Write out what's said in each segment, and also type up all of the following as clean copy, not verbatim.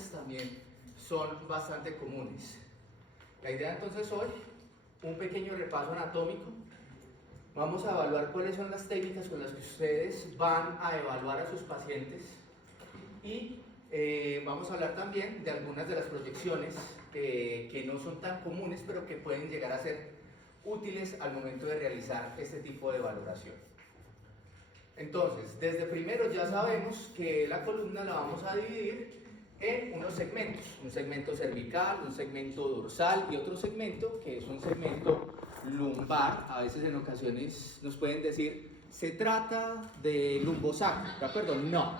laterales también son bastante comunes. La idea entonces hoy, un pequeño repaso anatómico. Vamos a evaluar cuáles son las técnicas con las que ustedes van a evaluar a sus pacientes y vamos a hablar también de algunas de las proyecciones que no son tan comunes, pero que pueden llegar a ser útiles al momento de realizar este tipo de valoración. Entonces, desde primero ya sabemos que la columna la vamos a dividir en unos segmentos, un segmento cervical, un segmento dorsal y otro segmento que es un segmento lumbar. A veces en ocasiones nos pueden decir, se trata de lumbosacro, ¿de acuerdo? No.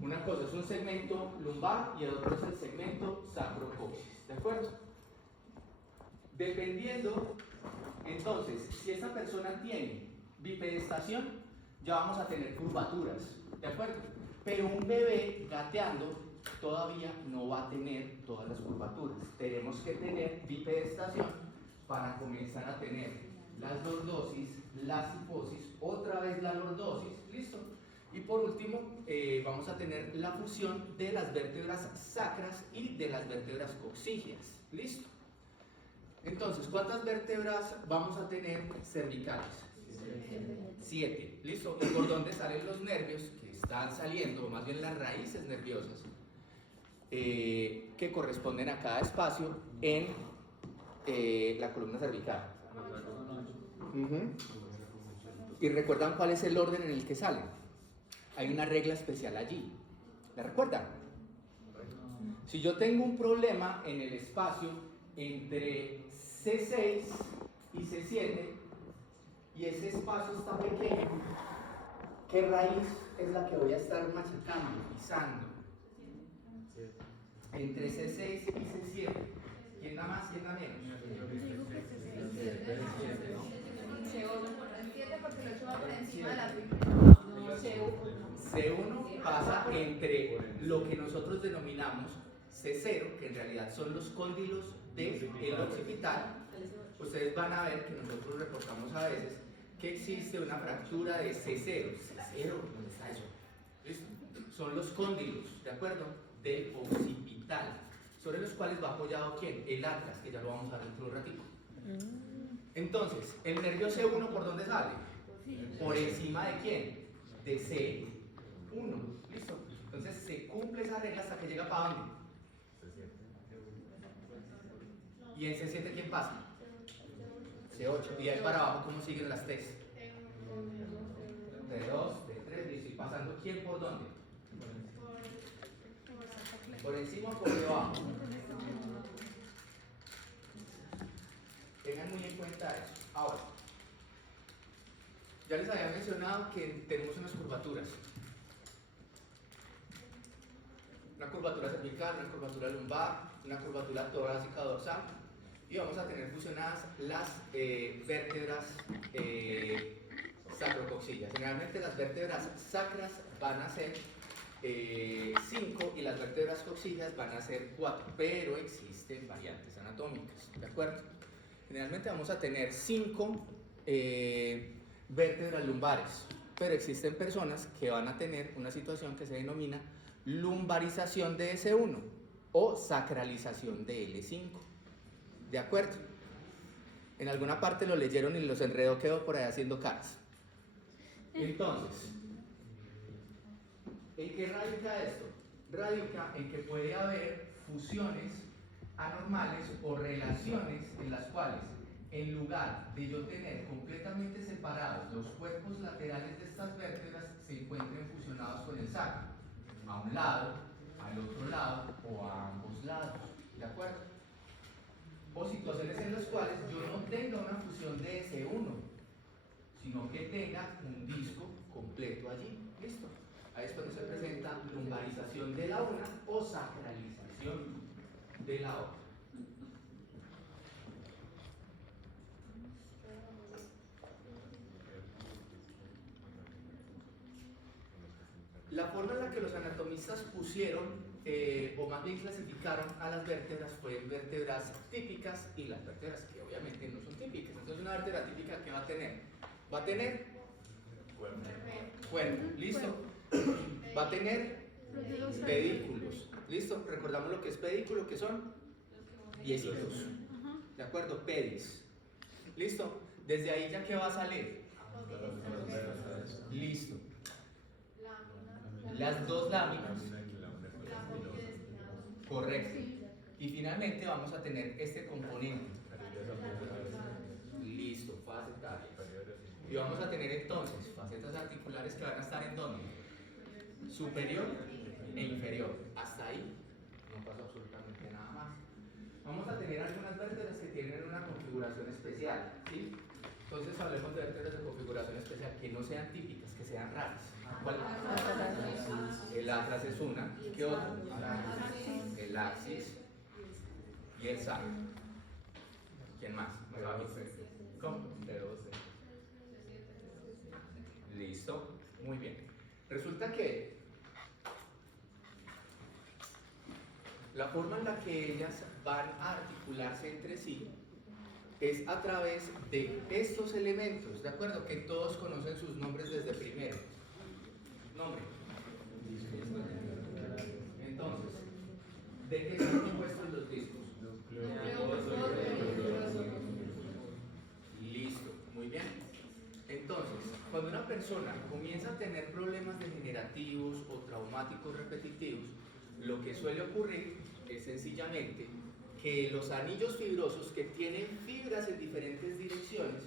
Una cosa es un segmento lumbar y el otro es el segmento sacrocoxis, ¿de acuerdo? Dependiendo, entonces, si esa persona tiene bipedestación, ya vamos a tener curvaturas, ¿de acuerdo? Pero un bebé gateando todavía no va a tener todas las curvaturas. Tenemos que tener bipedestación para comenzar a tener las lordosis, la cifosis, otra vez la lordosis, ¿listo? Y por último, vamos a tener la fusión de las vértebras sacras y de las vértebras coxígeas, ¿listo? Entonces, ¿cuántas vértebras vamos a tener cervicales? 7, ¿listo? ¿Y por dónde salen los nervios que están saliendo, o más bien las raíces nerviosas, que corresponden a cada espacio en la columna cervical? ¿Y recuerdan cuál es el orden en el que salen? Hay una regla especial allí. ¿La recuerdan? Si yo tengo un problema en el espacio entre C6 y C7 y ese espacio está pequeño, ¿qué raíz es la que voy a estar machacando, pisando? Entre C6 y C7. ¿Quién da más? ¿Quién da menos? C1 pasa entre lo que nosotros denominamos C0, que en realidad son los cóndilos del occipital. Ustedes van a ver que nosotros reportamos a veces que existe una fractura de C0. C0, ¿dónde está eso? ¿Listo? Son los cóndilos, ¿de acuerdo? Del occipital, sobre los cuales va apoyado ¿quién? El atlas, que ya lo vamos a ver dentro de un ratito. Entonces, ¿el nervio C1 por dónde sale? ¿Por encima de quién? De C1, ¿listo? Entonces se cumple esa regla hasta que llega ¿para dónde? ¿Y en C7 quién pasa? C8. Y de ahí para abajo, ¿cómo siguen las T's? D2, D3, listo. ¿Y pasando quién por dónde? ¿Por encima o por debajo? Tengan muy en cuenta eso. Ahora, ya les había mencionado que tenemos unas curvaturas. Una curvatura cervical, una curvatura lumbar, una curvatura torácica dorsal. Y vamos a tener fusionadas las vértebras sacrocoxillas. Generalmente las vértebras sacras van a ser 5 y las vértebras coxillas van a ser 4, pero existen variantes anatómicas, ¿de acuerdo? Generalmente vamos a tener 5 vértebras lumbares, pero existen personas que van a tener una situación que se denomina lumbarización de S1 o sacralización de L5. ¿De acuerdo? En alguna parte lo leyeron y los enredó, quedó por ahí haciendo caras. Entonces, ¿en qué radica esto? Radica en que puede haber fusiones anormales o relaciones en las cuales, en lugar de yo tener completamente separados los cuerpos laterales de estas vértebras, se encuentren fusionados con el sacro, a un lado, al otro lado o a ambos lados. ¿De acuerdo? O situaciones en las cuales yo no tenga una fusión de S1, sino que tenga un disco completo allí. ¿Listo? Ahí es cuando se presenta lumbarización de la una o sacralización de la otra. La forma en la que los anatomistas pusieron, o más bien clasificaron a las vértebras, fue en vértebras típicas y las vértebras que obviamente no son típicas. Entonces, una vértebra típica, ¿qué va a tener? Va a tener cuerno, ¿listo? Va a tener Pedículos. ¿Listo? Recordamos lo que es pedículo, que son piecitos. ¿De acuerdo? Pedis. ¿Listo? Desde ahí ya que va a salir. Listo. Las dos láminas. Correcto. Y finalmente vamos a tener este componente. Listo, facetaria. Y vamos a tener entonces facetas articulares que van a estar en ¿dónde? Superior e inferior. Hasta ahí no pasa absolutamente nada más. Vamos a tener algunas vértebras que tienen una configuración especial, ¿sí? Entonces hablemos de vértebras de configuración especial que no sean típicas, que sean raras. ¿Cuál? El atlas es una. ¿Qué otro? El axis y el sacro. ¿Quién más? ¿Cómo? Listo, muy bien. Resulta que la forma en la que ellas van a articularse entre sí es a través de estos elementos, ¿de acuerdo? Que todos conocen sus nombres desde primero. Nombre. Entonces, ¿de qué están compuestos los discos? Listo, muy bien. Entonces, cuando una persona comienza a tener problemas degenerativos o traumáticos repetitivos, lo que suele ocurrir es sencillamente que los anillos fibrosos que tienen fibras en diferentes direcciones,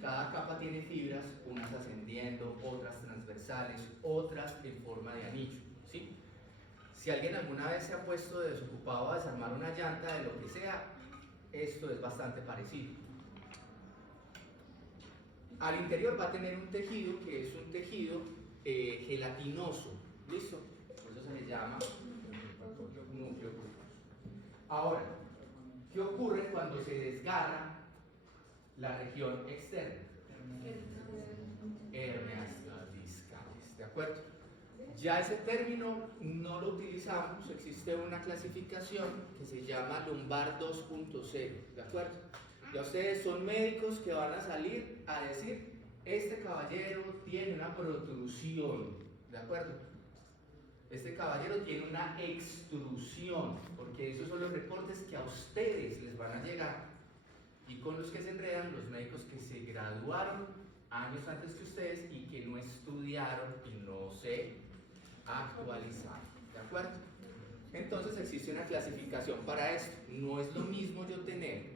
cada capa tiene fibras, unas ascendiendo, otras transversales, otras en forma de anillo, ¿sí? Si alguien alguna vez se ha puesto desocupado a desarmar una llanta de lo que sea, esto es bastante parecido. Al interior va a tener un tejido que es un tejido gelatinoso, ¿listo? Por eso se le llama núcleo pulposo. Ahora, ¿qué ocurre cuando se desgarra la región externa? Hernias discales, ¿de acuerdo? Ya ese término no lo utilizamos, existe una clasificación que se llama lumbar 2.0, ¿de acuerdo? Ya ustedes son médicos que van a salir a decir, este caballero tiene una protrusión, ¿de acuerdo? Este caballero tiene una extrusión, porque esos son los reportes que a ustedes les van a llegar y con los que se enredan los médicos que se graduaron años antes que ustedes y que no estudiaron y no se actualizaron, ¿de acuerdo? Entonces existe una clasificación para esto. No es lo mismo yo tener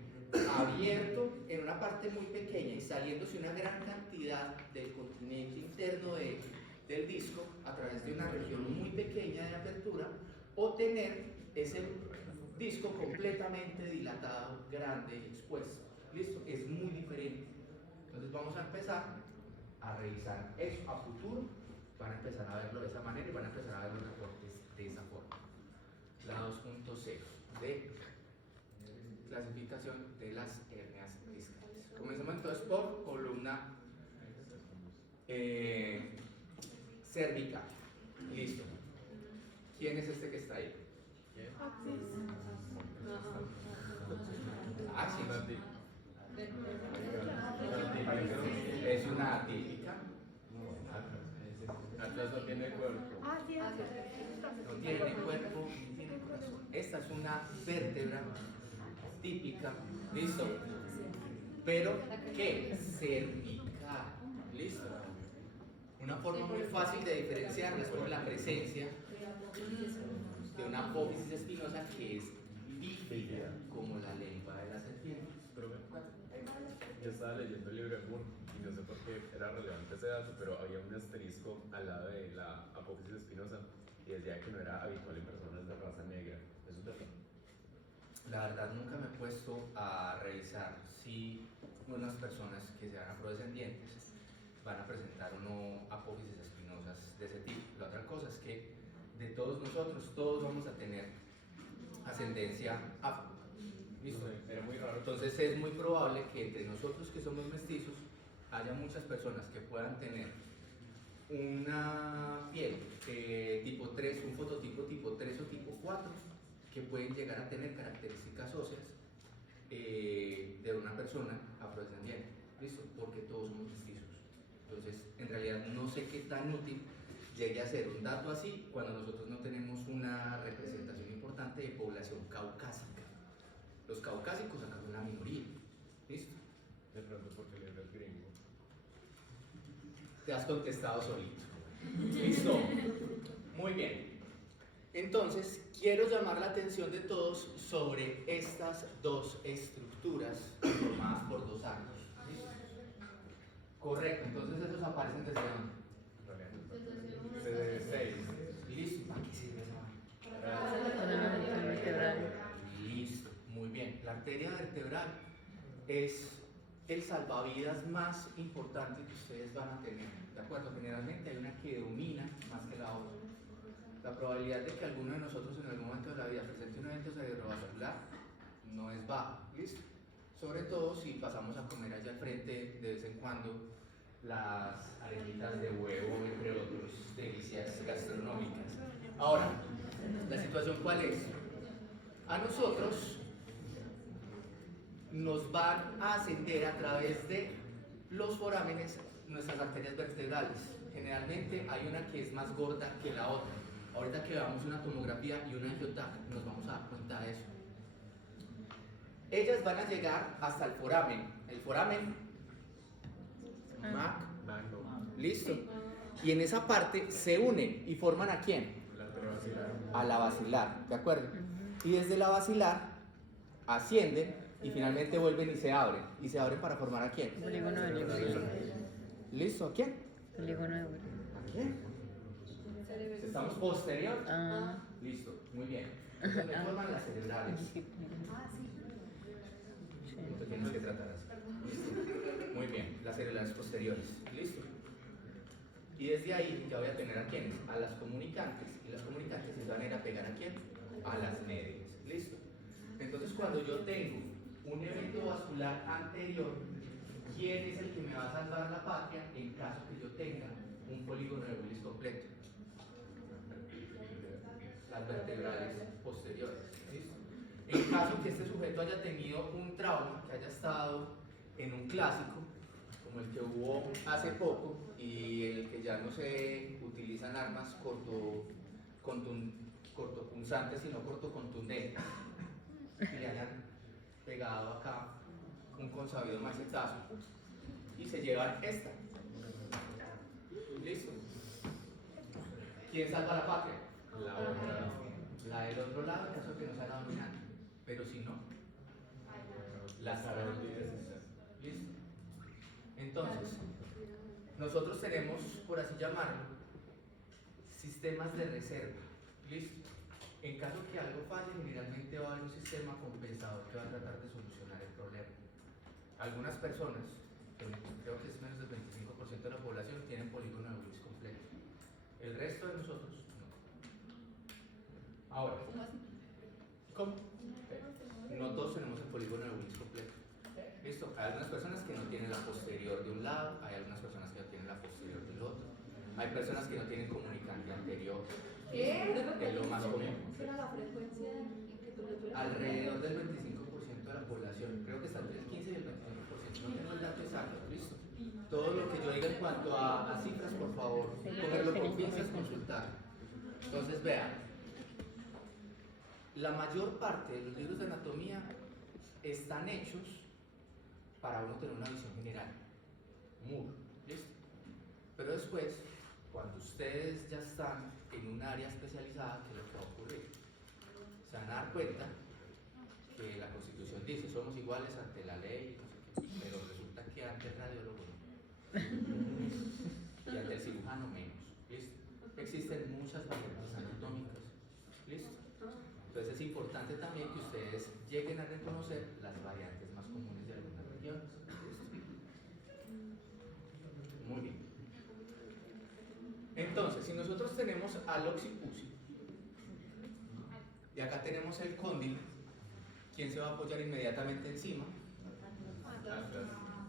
abierto en una parte muy pequeña y saliéndose una gran cantidad del continente interno del disco a través de una región muy pequeña de apertura, o tener ese disco completamente dilatado, grande y expuesto. ¿Listo? Es muy diferente. Entonces vamos a empezar a revisar eso a futuro. Van a empezar a verlo de esa manera y van a empezar a ver los reportes de esa forma. La 2.0 de clasificación de las hernias discales. Comencemos entonces por columna cervical. Listo. ¿Quién es este que está ahí? Ah, sí. Es una atípica. Atlas no tiene cuerpo. No tiene cuerpo ni tiene corazón. Esta es una vértebra típica. ¿Listo? Pero, ¿qué? Cervical. ¿Listo? Una forma muy fácil de diferenciarla es por la presencia de una apófisis espinosa que es bífida, como la lengua de la serpiente. Yo estaba leyendo el libro de Moore y no sé por qué era relevante ese dato, pero había un asterisco al lado de la apófisis espinosa y decía que no era habitual en personas de raza negra. ¿Eso es verdad? La verdad nunca me he puesto a revisar si unas personas que sean afrodescendientes van a presentar o no apófisis espinosas de ese tipo. La otra cosa es que de todos nosotros, todos vamos a tener ascendencia afro. ¿Listo? Era muy raro. Entonces es muy probable que entre nosotros que somos mestizos haya muchas personas que puedan tener una piel tipo 3, un fototipo tipo 3 o tipo 4, que pueden llegar a tener características óseas de una persona afrodescendiente. ¿Listo? Porque todos somos mestizos. Entonces, en realidad no sé qué tan útil llegue a ser un dato así cuando nosotros no tenemos una representación importante de población caucásica. Los caucásicos acá son la minoría. ¿Listo? De pronto porque le era el gringo. Te has contestado solito. ¿Listo? Muy bien. Entonces, quiero llamar la atención de todos sobre estas dos estructuras formadas por dos arcos. ¿Listo? Correcto, entonces esos aparecen desde dónde? Desde 6. Listo, ¿para qué sirve esa vaina? Listo, muy bien. La arteria vertebral es el salvavidas más importante que ustedes van a tener, ¿de acuerdo? Generalmente hay una que domina más que la otra. La probabilidad de que alguno de nosotros en algún momento de la vida presente un evento cerebrovascular no es baja, ¿listo? Sobre todo si pasamos a comer allá al frente de vez en cuando las arepitas de huevo, entre otros delicias gastronómicas. Ahora, ¿la situación cuál es? A nosotros nos van a ascender a través de los forámenes nuestras arterias vertebrales. Generalmente hay una que es más gorda que la otra. Ahorita que veamos una tomografía y una angiotac nos vamos a dar cuenta de eso. Ellas van a llegar hasta el foramen. El foramen listo. Y en esa parte se unen y forman ¿a quién? A la basilar, ¿de acuerdo? Y desde la basilar ascienden y finalmente vuelven y se abren. ¿Y se abren para formar ¿a quién? Polígono de Uri. ¿Listo? ¿A quién? Polígono de Uri. ¿A quién? ¿Estamos posterior? Ah. Listo, muy bien. Entonces me forman las cerebrales. Sí. Tú tienes que tratar así. ¿Listo? Muy bien, las cerebrales posteriores. ¿Listo? Y desde ahí ya voy a tener ¿a quiénes? A las comunicantes. Y las comunicantes se van a ir a pegar ¿a quién? A las medias. ¿Listo? Entonces cuando yo tengo un evento vascular anterior, ¿quién es el que me va a salvar la patria en caso que yo tenga un polígono de Willis completo? Las vertebrales posteriores. ¿Listo? En caso que este sujeto haya tenido un trauma, que haya estado en un clásico, como el que hubo hace poco, y el que ya no se utilizan armas cortopunzantes, sino cortocontundentes, y le hayan pegado acá un consabido macetazo, y se llevan esta. ¿Listo? ¿Quién salva la patria? La otra. La del otro lado, en caso de que no sea la dominante. Pero si no, las carotidas. ¿Listo? Entonces, nosotros tenemos, por así llamarlo, sistemas de reserva. ¿Listo? En caso que algo falle, generalmente va a haber un sistema compensador que va a tratar de solucionar el problema. Algunas personas, creo que es menos del 25% de la población, tienen polígono de Willis completo. El resto de nosotros no. Ahora, ¿cómo? No todos tenemos el polígono de Willis completo. ¿Listo? Hay algunas personas que no tienen la posterior de un lado, hay algunas personas que no tienen la posterior del otro. Hay personas que no tienen comunicante anterior. Es lo más común. ¿Será la frecuencia que tú le Alrededor del 25% de la población, creo que está entre el 15 y el 25%, no tengo el dato exacto, listo. Todo lo que yo diga en cuanto a cifras, por favor, cogerlo con pinzas, consultar. Entonces, vean, la mayor parte de los libros de anatomía están hechos para uno tener una visión general, ¿listo? Pero después, cuando ustedes ya están en un área especializada, ¿qué es lo que va a ocurrir? Se van a dar cuenta que la Constitución dice somos iguales ante la ley, no sé qué, pero resulta que ante el radiólogo no. Y ante el cirujano menos. ¿Listo? Existen muchas variantes anatómicas. ¿Listo? Entonces es importante también que ustedes lleguen a reconocer las variantes más comunes de algunas regiones. ¿Listo? Muy bien. Entonces, si nosotros tenemos al occipucio y acá tenemos el cóndilo, ¿quién se va a apoyar inmediatamente encima?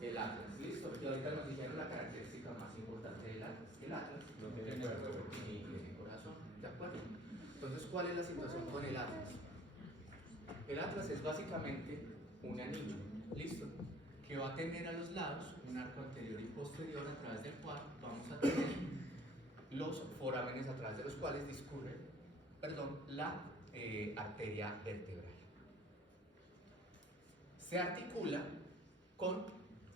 El atlas, listo. Y ahorita nos dijeron la característica más importante del atlas. El atlas No tiene cuerpo. ni tiene corazón, ¿de acuerdo? Entonces, ¿cuál es la situación con el atlas? El atlas es básicamente un anillo, listo, que va a tener a los lados un arco anterior y posterior a través del cual vamos a tener los forámenes a través de los cuales discurre, la arteria vertebral. Se articula con,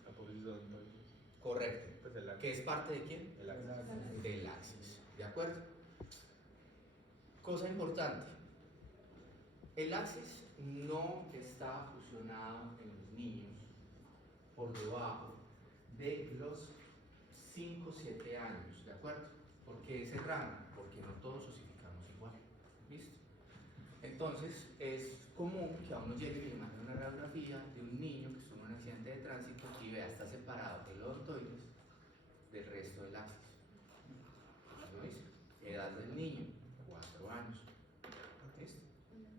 Apófisis odontoides. correcto, Pues el que es parte de quién? El axis. Del axis, ¿de acuerdo? Cosa importante, el axis no está fusionado en los niños por debajo de los 5 o 7 años, ¿de acuerdo? ¿Por qué ese rango? Porque no todos osificamos igual, ¿listo? Entonces es común que a uno llegue y le mande una radiografía de un niño que estuvo en un accidente de tránsito y vea, está separado el odontoides del resto del axis. ¿Lo dice? Edad del niño, 4 años. ¿Listo?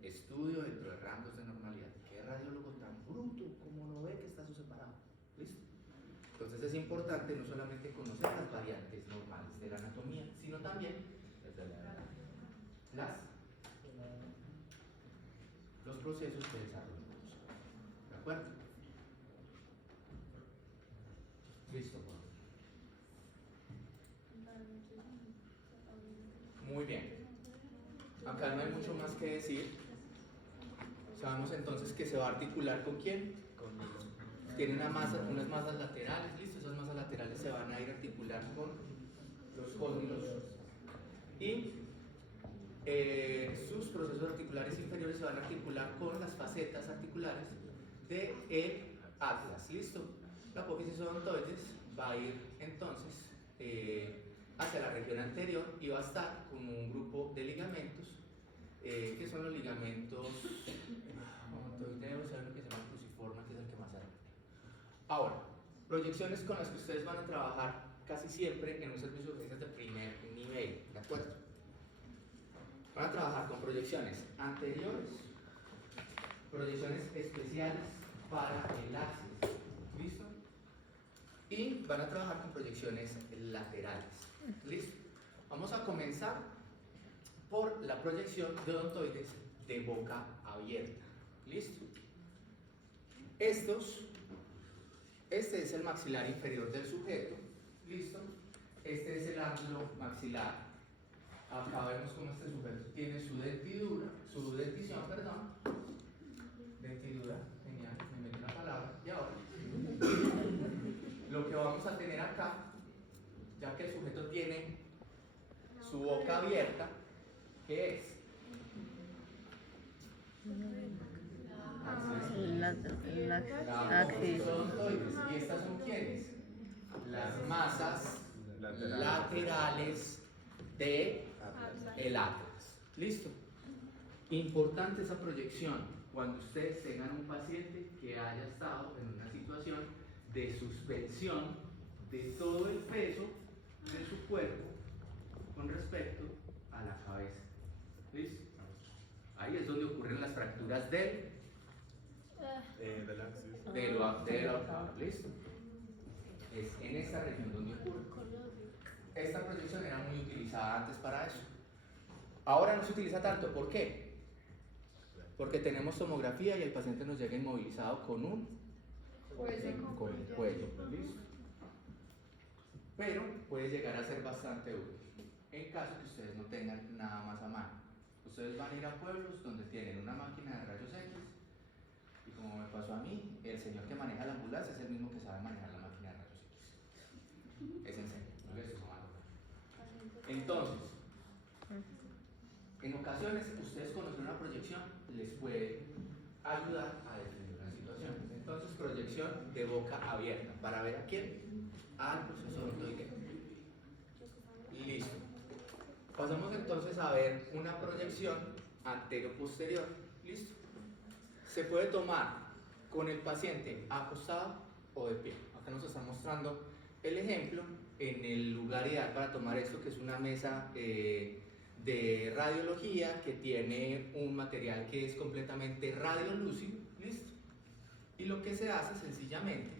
Estudio dentro de rangos de normalidad. ¿Qué radiólogo tan bruto como no ve que está su separado? ¿Listo? Entonces es importante no solamente conocer las variantes normales de la anatomía, sino también los procesos de desarrollo. ¿De acuerdo? Listo. Muy bien. Acá no hay mucho más que decir. Sabemos entonces que se va a articular con quién. Tiene unas masas laterales, listo. Esas masas laterales se van a ir a articular con los cóndilos y sus procesos articulares inferiores se van a articular con las facetas articulares del atlas, listo. La apófisis odontoides va a ir entonces hacia la región anterior y va a estar con un grupo de ligamentos que son los ligamentos odontoideos, saben lo que se llama cruciforme, que es el que más se articula. Ahora, proyecciones con las que ustedes van a trabajar casi siempre en un servicio de urgencias de primer nivel, ¿de acuerdo? Van a trabajar con proyecciones anteriores, proyecciones especiales para el axis, ¿listo? Y van a trabajar con proyecciones laterales, ¿listo? Vamos a comenzar por la proyección de odontoides de boca abierta, ¿listo? Este es el maxilar inferior del sujeto, ¿listo? Este es el ángulo maxilar. Acá vemos cómo este sujeto tiene su dentición, dentidura, genial, me metí una palabra, y ahora, lo que vamos a tener acá, ya que el sujeto tiene su boca abierta, ¿qué es? Axis. ¿Y estas son quiénes? Las masas laterales del atlas. ¿Listo? Importante esa proyección cuando ustedes tengan un paciente que haya estado en una situación de suspensión de todo el peso de su cuerpo con respecto a la cabeza. ¿Listo? Ahí es donde ocurren las fracturas del axis. ¿listo? Es en esta región donde ocurre. Esta proyección era muy utilizada antes para eso. Ahora no se utiliza tanto. ¿Por qué? Porque tenemos tomografía y el paciente nos llega inmovilizado con un cuello. ¿Listo? Pero puede llegar a ser bastante útil en caso que ustedes no tengan nada más a mano. Ustedes van a ir a pueblos donde tienen una máquina de rayos X y como me pasó a mí, el señor que maneja la ambulancia es el mismo que sabe manejar la máquina de rayos X. Es en serio, no les estoy tomando. Entonces, en ocasiones ustedes conocer una proyección les puede ayudar a definir una situación. Entonces, proyección de boca abierta. ¿Para ver a quién? Al proceso odontoideo. Listo. Pasamos entonces a ver una proyección antero-posterior. ¿Listo? Se puede tomar con el paciente acostado o de pie. Acá nos está mostrando el ejemplo en el lugar ideal para tomar esto, que es una mesa de radiología que tiene un material que es completamente radiolúcido. ¿Listo? Y lo que se hace sencillamente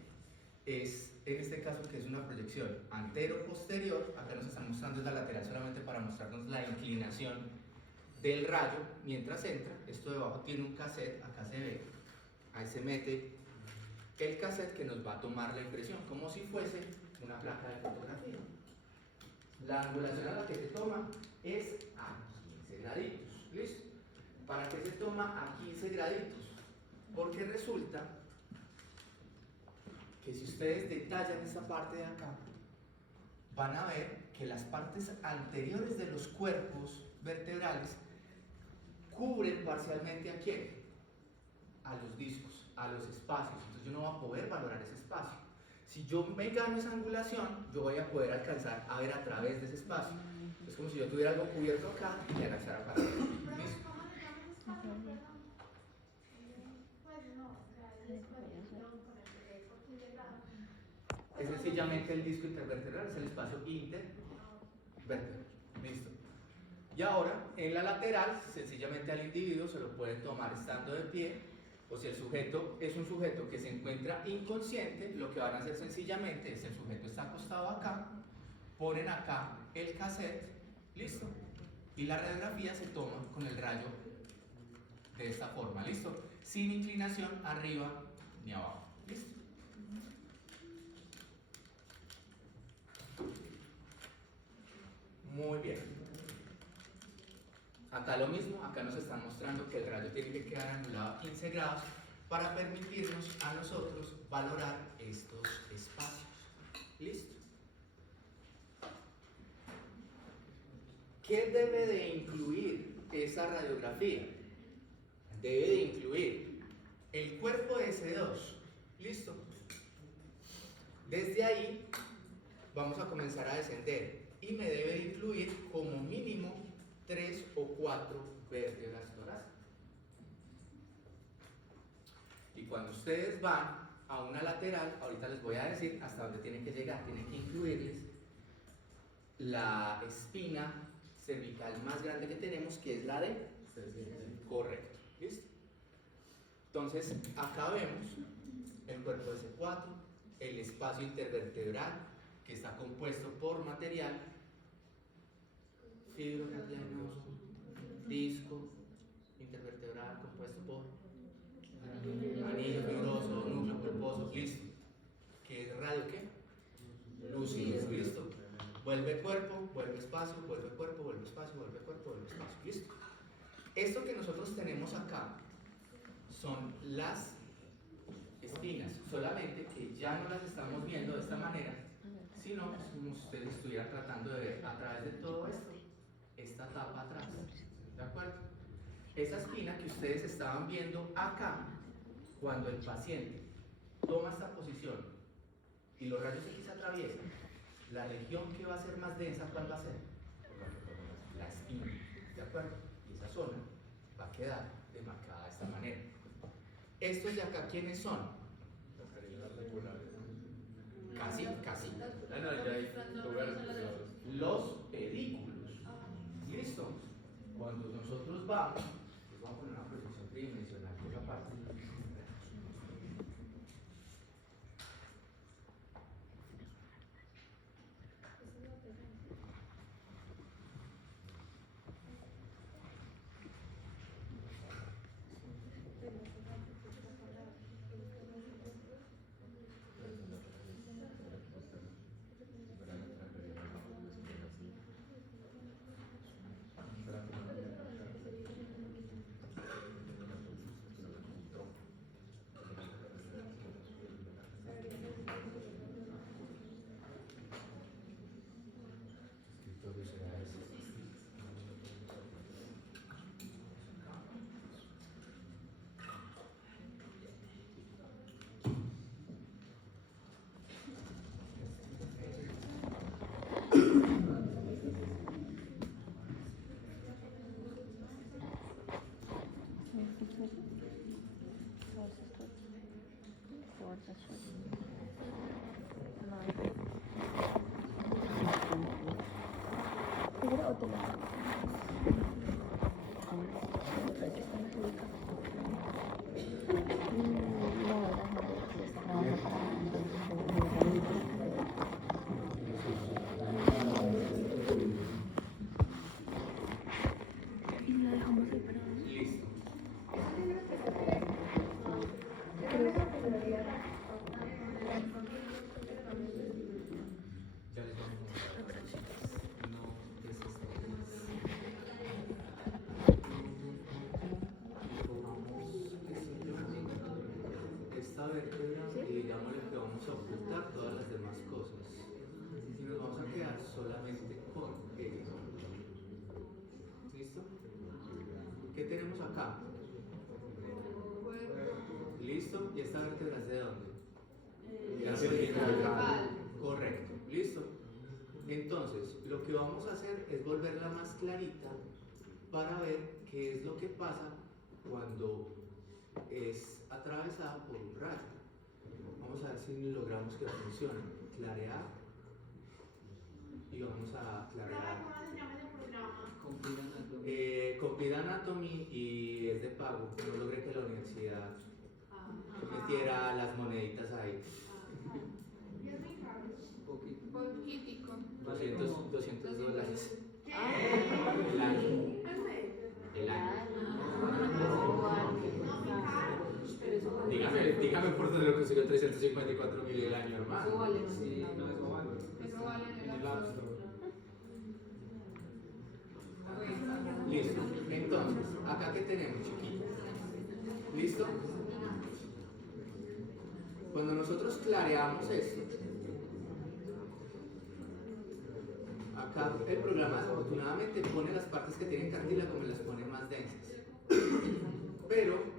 es, en este caso, que es una proyección antero-posterior. Acá nos están mostrando la lateral solamente para mostrarnos la inclinación del rayo mientras entra. Esto debajo tiene un cassette, acá se ve, ahí se mete el cassette que nos va a tomar la impresión como si fuese una placa de fotografía. La angulación a la que se toma es a 15 graditos. ¿Listo? ¿Para qué se toma a 15 graditos? Porque resulta que si ustedes detallan esta parte de acá, van a ver que las partes anteriores de los cuerpos vertebrales cubren parcialmente a quién, a los discos, a los espacios. Entonces yo no voy a poder valorar ese espacio. Si yo me gano esa angulación, yo voy a poder alcanzar a ver a través de ese espacio. Es como si yo tuviera algo cubierto acá y me agachara para allá. ¿Listo? Es sencillamente el disco intervertebral, es el espacio intervertebral. Listo. Y ahora, en la lateral, sencillamente al individuo se lo pueden tomar estando de pie, o si el sujeto es un sujeto que se encuentra inconsciente, lo que van a hacer sencillamente es el sujeto está acostado acá, ponen acá el cassette, listo, y la radiografía se toma con el rayo de esta forma, listo, sin inclinación arriba ni abajo, listo. Muy bien. Acá lo mismo, acá nos están mostrando que el rayo tiene que quedar angulado a 15 grados para permitirnos a nosotros valorar estos espacios. ¿Listo? ¿Qué debe de incluir esa radiografía? Debe de incluir el cuerpo de S2. ¿Listo? Desde ahí vamos a comenzar a descender y me debe de incluir como mínimo 3 o 4 vértebras torácicas. Y cuando ustedes van a una lateral, ahorita les voy a decir hasta dónde tienen que llegar. Tienen que incluirles la espina cervical más grande que tenemos, que es la de... Correcto. ¿Listo? Entonces, acá vemos el cuerpo de C4, el espacio intervertebral, que está compuesto por material fibrocartilaginoso, disco intervertebral compuesto por anillo fibroso, núcleo pulposo, listo. ¿Qué es radio qué? Lucidez, listo. Vuelve cuerpo, vuelve espacio, vuelve cuerpo, vuelve espacio, vuelve cuerpo, vuelve espacio, listo. Esto que nosotros tenemos acá son las espinas, solamente que ya no las estamos viendo de esta manera, sino como si ustedes estuvieran tratando de ver a través de todo esto esta tapa atrás, ¿de acuerdo? Esa espina que ustedes estaban viendo acá, cuando el paciente toma esta posición y los rayos X atraviesan, la región que va a ser más densa, ¿cuál va a ser? La espina, ¿de acuerdo? Y esa zona va a quedar demarcada de esta manera. Estos de acá, ¿quiénes son? Las carinas regulares. Casi. Ah, no, ya hay lugares. Los pedículos. ¿Listo? Cuando nosotros vamos, les vamos a poner una proyección tridimensional por la parte. Listo. esta vértebra y digámosle que vamos a ocultar todas las demás cosas. Y nos vamos a quedar solamente con ella. ¿Listo? ¿Qué tenemos acá? ¿Listo? ¿Y esta vértebra es de dónde? De la cervical. Correcto. ¿Listo? Entonces, lo que vamos a hacer es volverla más clarita para ver qué es lo que pasa cuando es atravesada por un rayo. Vamos a ver si logramos que funcione. Clarear. Y vamos a clarear. ¿Cómo se llama ese programa? Complete Anatomy y es de pago. No logré que la universidad metiera las moneditas ahí. Poquitico. $200 el año. El año. Dígame por dónde lo consiguió 354.000 el año, hermano. Eso vale. Sí, Eso vale en el App Store. Listo. Entonces, acá que tenemos, chiquitos. ¿Listo? Cuando nosotros clareamos esto, acá el programa afortunadamente pone las partes que tienen cartílago, me las pone más densas. Pero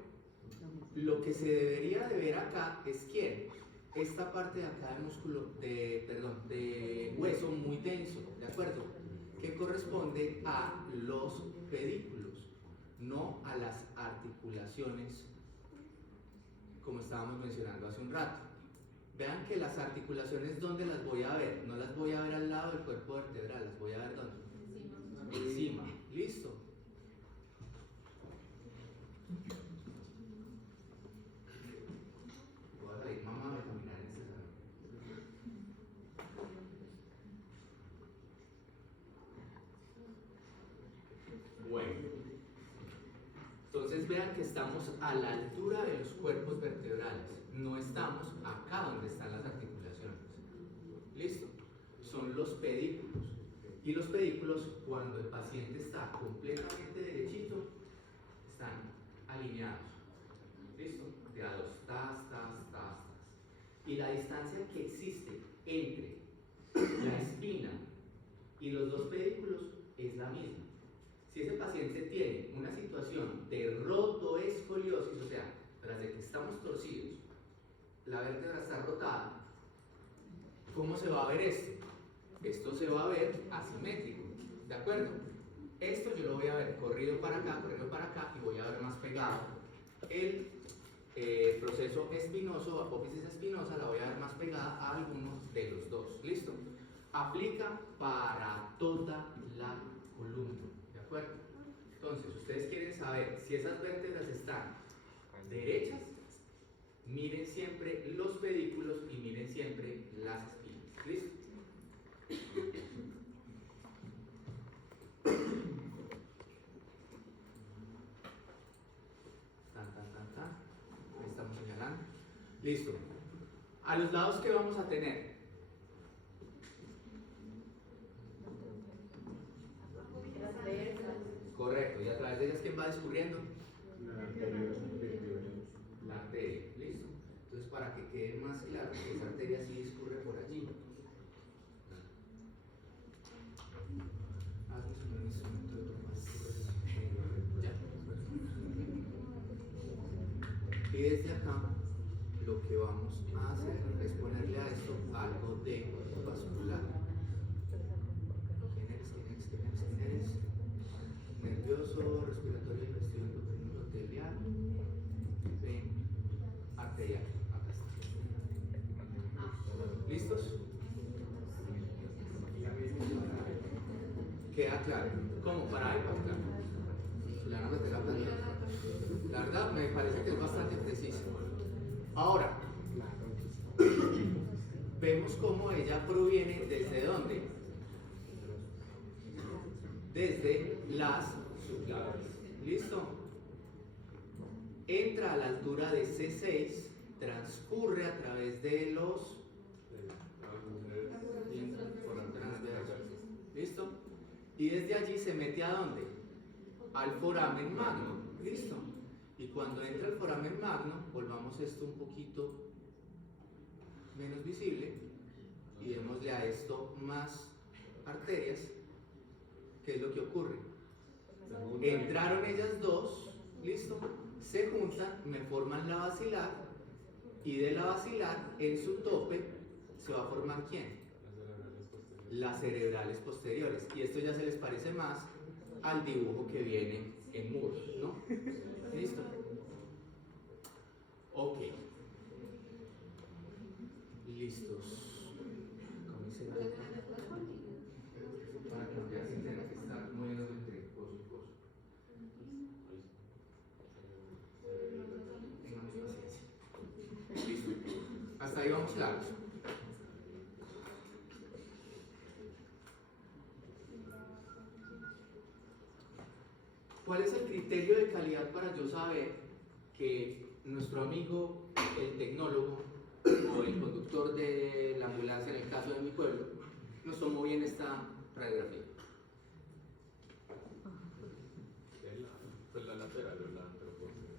lo que se debería de ver acá es que esta parte de acá del músculo, de hueso muy denso, ¿de acuerdo? Que corresponde a los pedículos, no a las articulaciones, como estábamos mencionando hace un rato. Vean que las articulaciones, ¿dónde las voy a ver? No las voy a ver al lado del cuerpo vertebral, las voy a ver ¿dónde? Encima. ¿Listo? Voy a salir, mamá, a caminar en este salón. Bueno. Entonces vean que estamos a la altura de los cuerpos vertebrales. No estamos acá donde están las articulaciones. ¿Listo? Son los pedículos. Y los pedículos, cuando el paciente está completamente derechito, están alineados. ¿Listo? De a dos, tas. Y la distancia que existe entre la espina y los dos pedículos es la misma. Si ese paciente tiene una situación de rotoescoliosis, o sea, tras de que estamos torcidos, la vértebra está rotada, ¿cómo se va a ver esto? Esto se va a ver asimétrico, ¿de acuerdo? Esto yo lo voy a ver corrido para acá y voy a ver más pegado. El proceso espinoso, apófisis espinosa, la voy a ver más pegada a alguno de los dos. ¿Listo? Aplica para toda la columna. ¿De acuerdo? Entonces, ustedes quieren saber si esas vértebras están derechas, miren siempre los pedículos y miren siempre las espinas. ¿Listo? Ahí estamos señalando. Listo. A los lados, ¿qué vamos a tener? Correcto. ¿Y a través de ellas quién va discurriendo? La arteria. ¿Listo? Entonces, para que quede más claro que esa arteria sí discurre por allí. Hazme un instrumento de más. Ya. Y desde acá, lo que vamos a hacer es ponerle a esto algo de vascular. ¿Quién eres? Nervioso, respiratorio, digestivo, endocrino, arterial. Ven, arterial. Acá está. ¿Listos? Queda claro. ¿Cómo? Para ahí, para claro. Le van a meter la planta. La verdad, me parece que es bastante preciso. Ahora, vemos cómo ella proviene desde dónde. Desde las subclavias. ¿Listo? Entra a la altura de C6, transcurre a través de los ¿listo? Y desde allí se mete a dónde? Al foramen magno. ¿Listo? Y cuando entra el foramen magno, volvamos esto un poquito menos visible y démosle a esto más arterias. ¿Qué es lo que ocurre? Entraron ellas dos, listo, se juntan, me forman la basilar y de la basilar en su tope se va a formar ¿quién? Las cerebrales posteriores. Y esto ya se les parece más al dibujo que viene en Moore, ¿no? ¿Listo? Ok. Listos. Comience ¿Puede ser en el plasma? para que no vean que tenga que estar moviendo entre cosa y cosa. Tengamos paciencia. Listo. Hasta ahí vamos claros. ¿Cuál es el criterio de calidad para yo saber que nuestro amigo, el tecnólogo o el conductor de la ambulancia, en el caso de mi pueblo, nos tomó bien esta radiografía? Pues la lateral o la anteroposterior.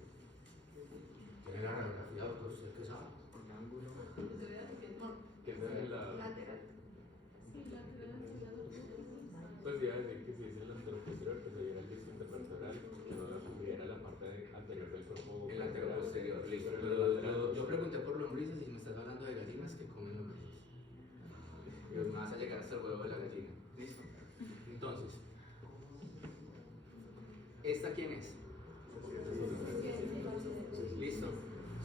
Tiene la radiografía, doctor, ¿usted qué sabe? Que esa es la. Lateral. Sí, lateral. Pues iba a decir que si es el anteroposterior, que se viera el disco intervertebral, que no la cubriera la parte anterior del cuerpo. El anteroposterior, listo. Pero la lateral. Yo pregunté por lombrices y me estás hablando de gallinas que comen lombrices. Y me vas a llegar hasta el huevo de la gallina. ¿Listo? Entonces, ¿esta quién es? ¿Listo?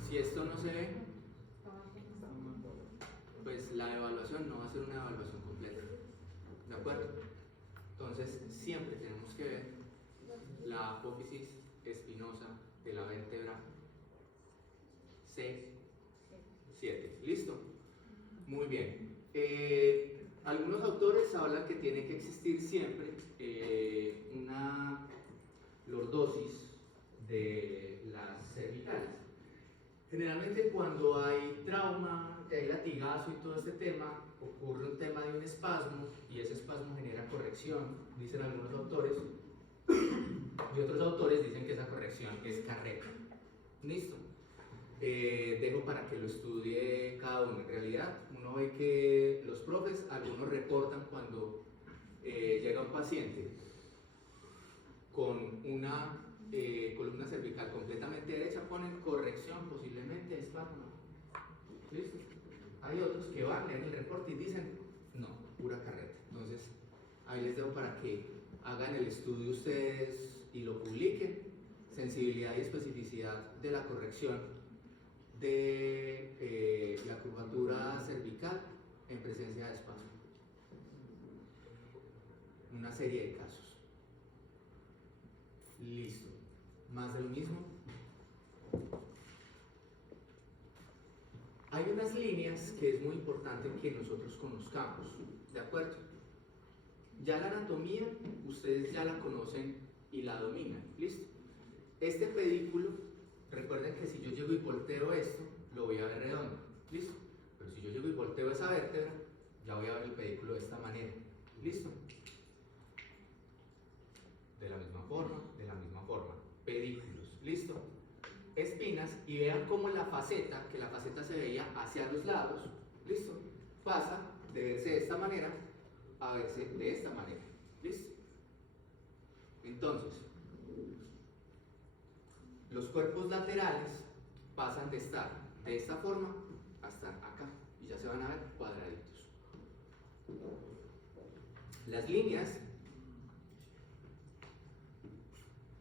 Si esto no se ve, pues la evaluación no va a ser una evaluación completa. ¿De acuerdo? Entonces, siempre tenemos que ver la apófisis espinosa de la vértebra C7. ¿Listo? Muy bien. Algunos autores hablan que tiene que existir siempre una lordosis de las cervicales. Generalmente cuando hay trauma, hay latigazo y todo este tema, ocurre un tema de un espasmo y ese espasmo genera corrección, dicen algunos autores, y otros autores dicen que esa corrección es carreta. ¿Listo? Dejo para que lo estudie cada uno. En realidad, uno ve que los profes, algunos reportan cuando llega un paciente con una columna cervical completamente derecha, ponen corrección, posiblemente espasmo. ¿Listo? Hay otros que van, leen el reporte y dicen, no, pura carreta. Entonces, ahí les dejo para que hagan el estudio ustedes y lo publiquen. Sensibilidad y especificidad de la corrección de la curvatura cervical en presencia de espasmo. Una serie de casos. Listo. Más de lo mismo. Hay unas líneas que es muy importante que nosotros conozcamos, ¿de acuerdo? Ya la anatomía, ustedes ya la conocen y la dominan, ¿listo? Este pedículo, recuerden que si yo llego y volteo esto, lo voy a ver redondo, ¿listo? Pero si yo llego y volteo esa vértebra, ya voy a ver el pedículo de esta manera, ¿listo? De la misma forma, pedículos, ¿listo? Espinas, y vean cómo la faceta, que la faceta se veía hacia los lados, ¿listo? Pasa de verse de esta manera a verse de esta manera, ¿listo? Entonces, los cuerpos laterales pasan de estar de esta forma a estar acá, y ya se van a ver cuadraditos. Las líneas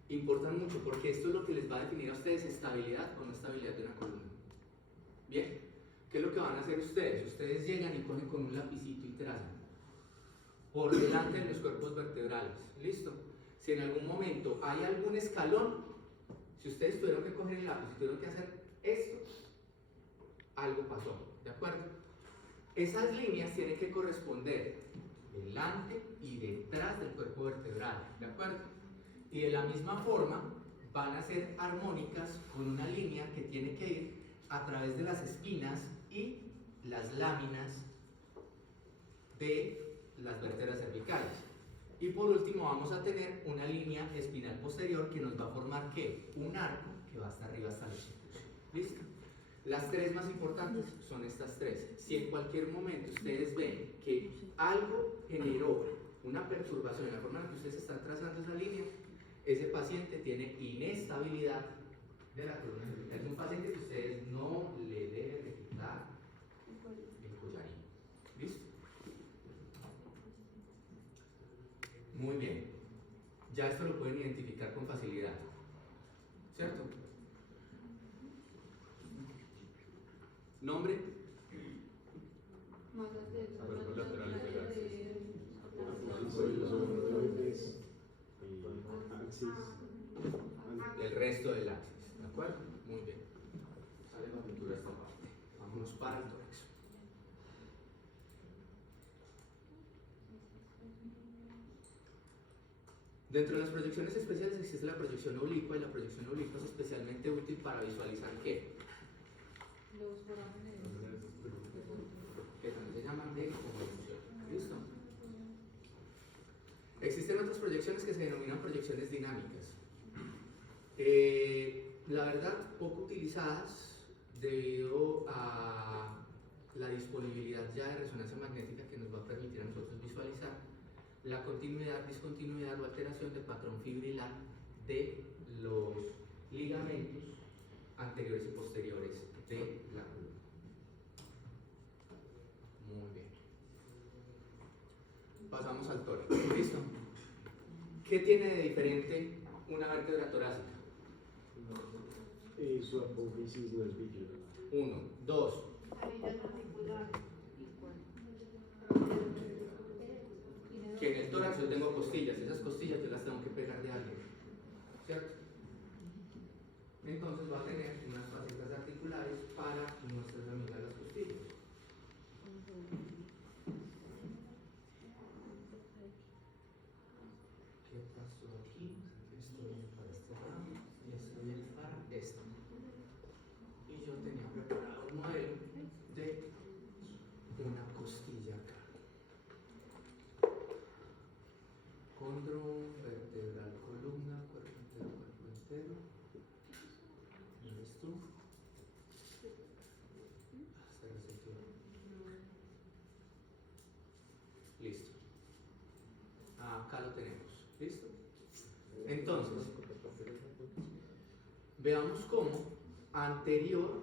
importan mucho porque esto es lo que les va a definir a ustedes estabilidad o no estabilidad de una columna. Bien, ¿qué es lo que van a hacer ustedes? Ustedes llegan y cogen con un lapicito y trazan por delante de los cuerpos vertebrales, ¿listo? Si en algún momento hay algún escalón, si ustedes tuvieron que coger el lápiz y tuvieron que hacer esto, algo pasó, ¿de acuerdo? Esas líneas tienen que corresponder delante y detrás del cuerpo vertebral, ¿de acuerdo? Y de la misma forma van a ser armónicas con una línea que tiene que ir a través de las espinas y las láminas de las vértebras cervicales. Y por último vamos a tener una línea espinal posterior que nos va a formar ¿qué? Un arco que va hasta arriba hasta el occipucio. ¿Listo? Las tres más importantes son estas tres. Si en cualquier momento ustedes ven que algo generó una perturbación en la forma en la que ustedes están trazando esa línea, ese paciente tiene inestabilidad de la columna cervical. Es un paciente que ustedes no le deben de quitar el collarín. ¿Listo? Muy bien. Ya esto lo pueden identificar con facilidad. ¿Cierto? ¿Nombre? Cuerpos laterales de la El resto del axis. ¿De acuerdo? Muy bien. Sale la pintura esta parte. Vámonos para el tórax. Dentro de las proyecciones especiales existe la proyección oblicua, y la proyección oblicua es especialmente útil para visualizar ¿qué? Los forámenes. Que también se llaman de convolución. ¿Listo? Existen otras proyecciones que se denominan proyecciones dinámicas. La verdad, poco utilizadas debido a la disponibilidad ya de resonancia magnética que nos va a permitir a nosotros visualizar la continuidad, discontinuidad o alteración del patrón fibrilar de los ligamentos anteriores y posteriores de la columna. Muy bien. Pasamos al tórax. ¿Listo? ¿Qué tiene de diferente una vértebra torácica? Su apófisis no es visible. 1, 2. Que en el tórax yo tengo costillas, esas costillas yo las tengo que pegar de alguien, ¿cierto? Entonces va a tener unas facetas articulares para nuestras amigas las costillas. ¿Qué pasó aquí? Esto viene para este lado y esto viene para este. Y yo tenía preparado un modelo de una costilla acá. Condro, vertebral, columna, cuerpo entero. ¿Ves tú? Se resetó. Listo. Acá lo tenemos. ¿Listo? Entonces, veamos cómo anterior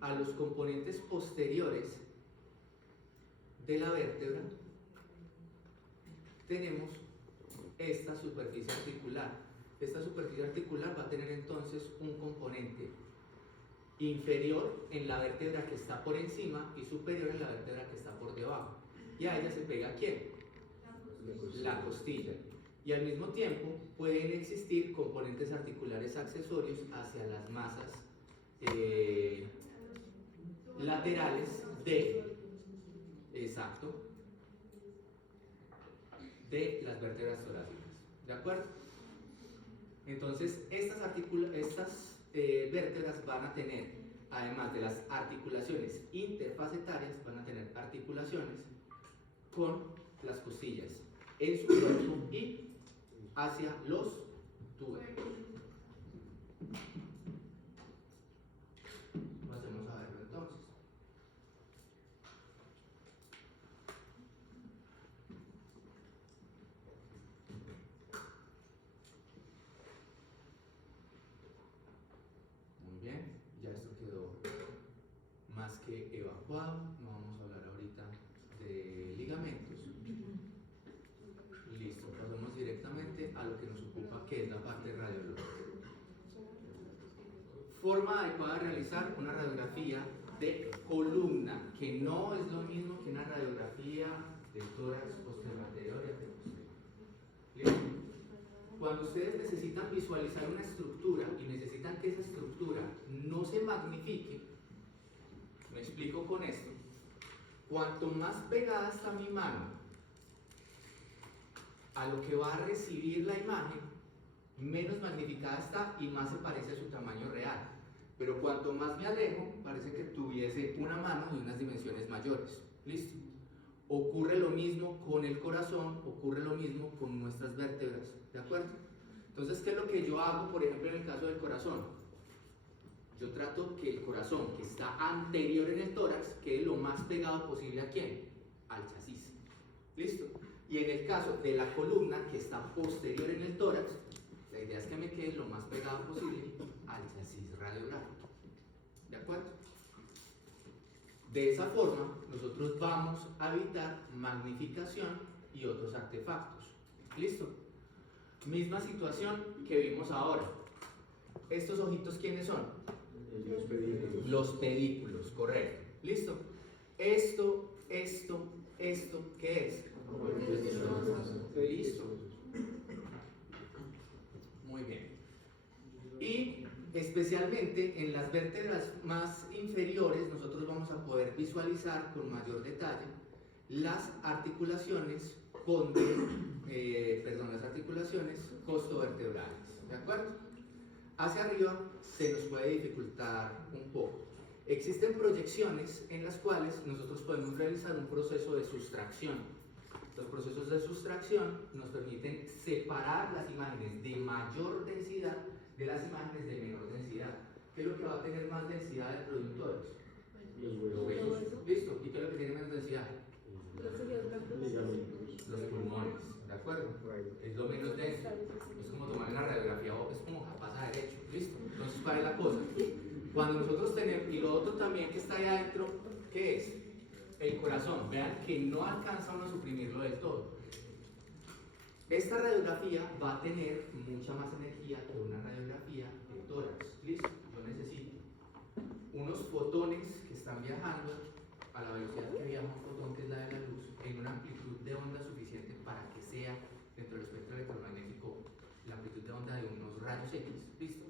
a los componentes posteriores de la vértebra tenemos esta superficie articular. Esta superficie articular va a tener entonces un componente inferior en la vértebra que está por encima y superior en la vértebra que está por debajo. Y a ella se pega ¿quién? La costilla. Y al mismo tiempo pueden existir componentes articulares accesorios hacia las masas laterales de las vértebras torácicas. ¿De acuerdo? Entonces, estas vértebras van a tener, además de las articulaciones interfacetarias, van a tener articulaciones con las costillas en su cuerpo y hacia los tubérculos. Pasemos a verlo entonces. Muy bien, ya esto quedó más que evacuado. No vamos a hablar ahorita de ligamentos. Listo, pasamos directamente a lo que nos ocupa, que es la parte radiológica. Forma adecuada de realizar una radiografía de columna, que no es lo mismo que una radiografía de tórax posterior anterior y anteposterior. ¿Listo? Cuando ustedes necesitan visualizar una estructura y necesitan que esa estructura no se magnifique, me explico con esto. Cuanto más pegada está mi mano a lo que va a recibir la imagen, menos magnificada está y más se parece a su tamaño real. Pero cuanto más me alejo, parece que tuviese una mano de unas dimensiones mayores. ¿Listo? Ocurre lo mismo con el corazón, ocurre lo mismo con nuestras vértebras. ¿De acuerdo? Entonces, ¿qué es lo que yo hago, por ejemplo, en el caso del corazón? Yo trato que el corazón, que está anterior en el tórax, quede lo más pegado posible ¿a quién? Al chasis. ¿Listo? Y en el caso de la columna, que está posterior en el tórax, la idea es que me quede lo más pegado posible al chasis radiográfico. ¿De acuerdo? De esa forma, nosotros vamos a evitar magnificación y otros artefactos. ¿Listo? Misma situación que vimos ahora. ¿Estos ojitos quiénes son? Los pedículos. Los pedículos, correcto. ¿Listo? Esto, ¿qué es? Listo. Muy bien. Y especialmente en las vértebras más inferiores, nosotros vamos a poder visualizar con mayor detalle las articulaciones las articulaciones costovertebrales. ¿De acuerdo? Hacia arriba se nos puede dificultar un poco. Existen proyecciones en las cuales nosotros podemos realizar un proceso de sustracción. Los procesos de sustracción nos permiten separar las imágenes de mayor densidad de las imágenes de menor densidad. ¿Qué es lo que va a tener más densidad de productores? Los Los huesos. huesos. ¿Listo? ¿Y qué es lo que tiene menos densidad? Ligamentos. Los pulmones. ¿De acuerdo? Es lo menos denso. Es como tomar una radiografía, es como pasa derecho. ¿Listo? Entonces, ¿cuál es la cosa? Cuando nosotros tenemos, y lo otro también que está ahí adentro, ¿qué es? El corazón. Vean que no alcanza uno a suprimirlo del todo. Esta radiografía va a tener mucha más energía que una radiografía de tórax. ¿Listo? Yo necesito unos fotones que están viajando a la velocidad que viaja un fotón, que es la de la luz, en una amplitud de onda suficiente para que sea, dentro del espectro electromagnético, la amplitud de onda de unos rayos X. ¿Listo?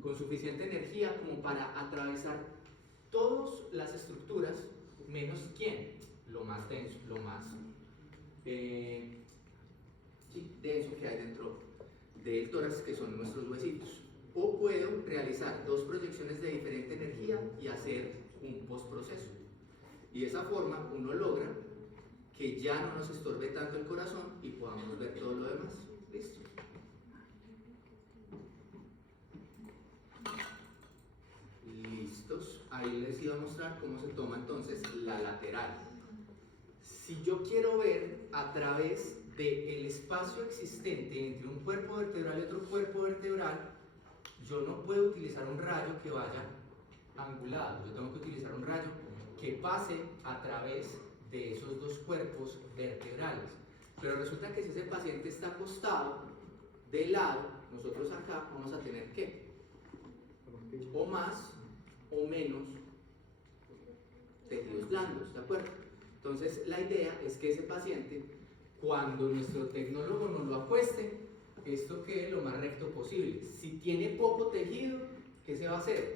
Con suficiente energía como para atravesar todas las estructuras, menos ¿quién? Lo más denso, lo más denso que hay dentro del tórax, que son nuestros huesitos. O puedo realizar dos proyecciones de diferente energía y hacer un postproceso. Y de esa forma uno logra que ya no nos estorbe tanto el corazón y podamos ver todo lo demás. ¿Listo? Listos. Ahí les iba a mostrar cómo se toma entonces la lateral. Si yo quiero ver a través del espacio existente entre un cuerpo vertebral y otro cuerpo vertebral, yo no puedo utilizar un rayo que vaya angulado. Yo tengo que utilizar un rayo que pase a través de esos dos cuerpos vertebrales. Pero resulta que si ese paciente está acostado de lado, nosotros acá vamos a tener ¿qué? O más o menos tejidos blandos, ¿de acuerdo? Entonces la idea es que ese paciente, cuando nuestro tecnólogo nos lo acueste, esto quede lo más recto posible. Si tiene poco tejido, ¿qué se va a hacer?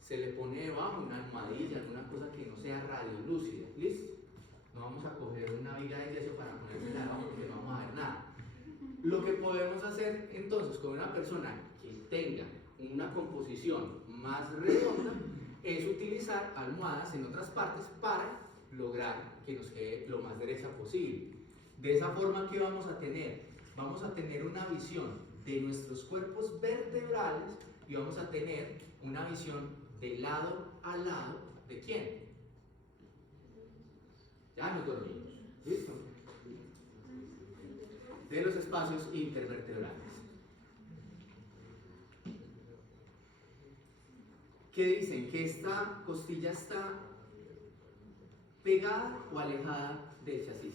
Se le pone debajo una almohadilla, alguna cosa que no sea radiolúcida. ¿Listo? No vamos a coger una viga de yeso para ponérsela debajo porque no vamos a ver nada. Lo que podemos hacer entonces con una persona que tenga una composición más redonda es utilizar almohadas en otras partes para lograr que nos quede lo más derecha posible. De esa forma, ¿qué vamos a tener? Vamos a tener una visión de nuestros cuerpos vertebrales y vamos a tener una visión de lado a lado ¿de quién? Ya nos dormimos. ¿Listo? De los espacios intervertebrales. ¿Qué dicen? Que esta costilla está pegada o alejada del chasis.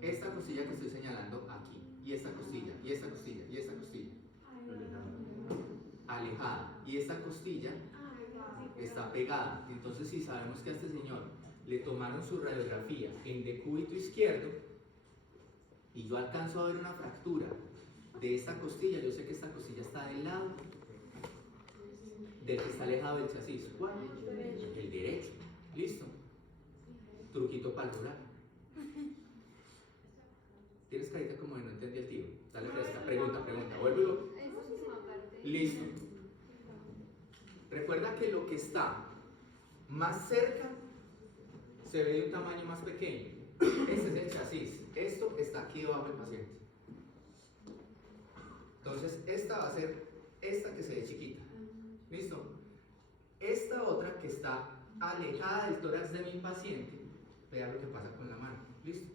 Esta costilla que estoy señalando aquí, y esta costilla, y esta costilla, y esta costilla. Alejada. Y esta costilla está pegada. Entonces, si sabemos que a este señor le tomaron su radiografía en decúbito izquierdo y yo alcanzo a ver una fractura de esta costilla, yo sé que esta costilla está del lado del que está alejado del chasis. ¿Cuál? El derecho. ¿Listo? Truquito para el rural. Tienes carita como de no entendí el tiro. Dale fresca. Pregunta. Vuelvo. Listo. Recuerda que lo que está más cerca se ve de un tamaño más pequeño. Este es el chasis. Esto está aquí debajo del paciente. Entonces, esta va a ser esta que se ve chiquita. ¿Listo? Esta otra que está alejada del tórax de mi paciente, vea lo que pasa con la mano. ¿Listo?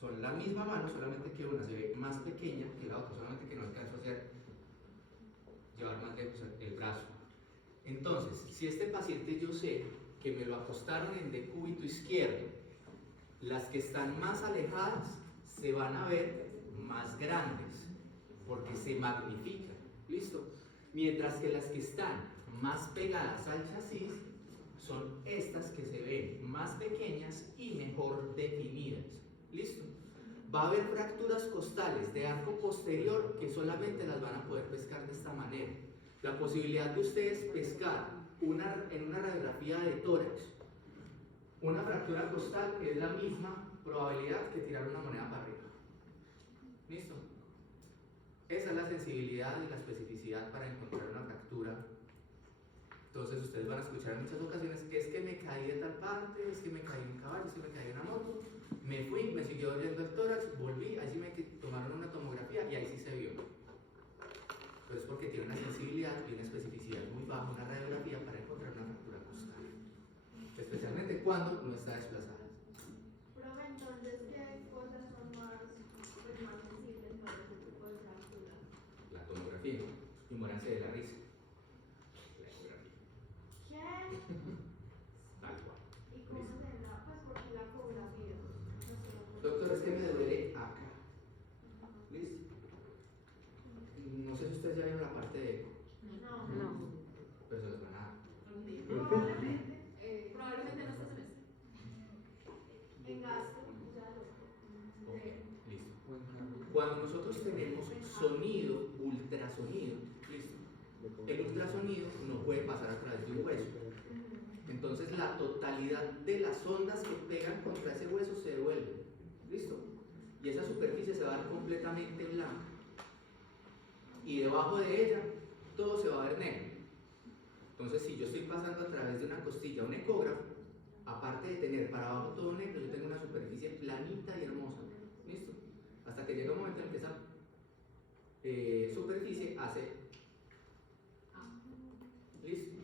Son la misma mano, solamente que una se ve más pequeña que la otra, solamente que no alcanzo a llevar más lejos el brazo. Entonces, si este paciente yo sé que me lo acostaron en decúbito izquierdo, las que están más alejadas se van a ver más grandes, porque se magnifican. ¿Listo? Mientras que las que están más pegadas al chasis son estas que se ven más pequeñas y mejor definidas. ¿Listo? Va a haber fracturas costales de arco posterior que solamente las van a poder pescar de esta manera. La posibilidad de ustedes pescar en una radiografía de tórax una fractura costal es la misma probabilidad que tirar una moneda para arriba. ¿Listo? Esa es la sensibilidad y la especificidad para encontrar una fractura. Entonces ustedes van a escuchar en muchas ocasiones: es que me caí de tal parte, es que me caí en un caballo, es que me caí en una moto, me fui, me siguió doliendo el tórax, volví, ahí sí me tomaron una tomografía y ahí sí se vio. Pero es porque tiene una sensibilidad y una especificidad muy baja una radiografía para encontrar una fractura costal, especialmente cuando no está desplazada. Profe, entonces, ¿qué cosas son más sensibles para este tipo de fracturas? La tomografía y moranse de la risa. La ecografía. ¿Qué? Tal cual. ¿Y cómo se da? Pues porque la ecografía. Doctor, es que me duele acá. ¿Listo? No sé si ustedes ya vieron la parte de eco, No. pero se los van a dar. Probablemente. Probablemente no estás en este. En gasto. Ok, listo. Cuando nosotros tenemos sonido, ultrasonido, listo, el ultrasonido no puede pasar a través de un hueso. Entonces la totalidad de las ondas que pegan contra ese hueso se devuelven. ¿Listo? Y esa superficie se va a dar completamente blanca. Y debajo de ella todo se va a ver negro. Entonces, si yo estoy pasando a través de una costilla un ecógrafo, aparte de tener para abajo todo negro, yo tengo una superficie planita y hermosa. ¿Listo? Hasta que llega un momento en que esa superficie hace. ¿Listo?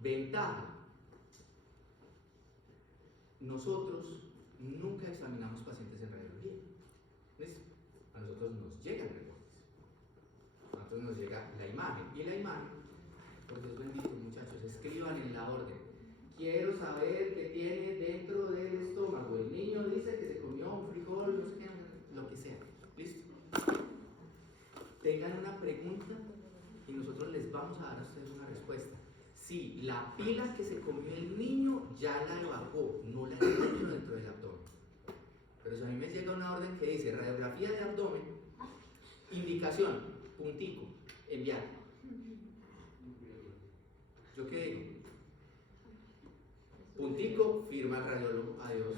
Ventaja. Nosotros nunca examinamos pacientes en radiología. ¿Listo? A nosotros nos llegan reportes. A nosotros nos llega la imagen. Y la imagen, por Dios bendito, muchachos, escriban en la orden: quiero saber qué tiene dentro del estómago. El niño dice que se comió un frijol, no sé qué, lo que sea. ¿Listo? Tengan una pregunta y nosotros les vamos a dar a ustedes una respuesta. Si la pila que se comió el niño ya la evacuó, no la encuentro dentro del abdomen. Pero si a mí me llega una orden que dice radiografía de abdomen, indicación, puntico, enviar. ¿Yo qué digo? Puntico, firma el radiólogo, adiós.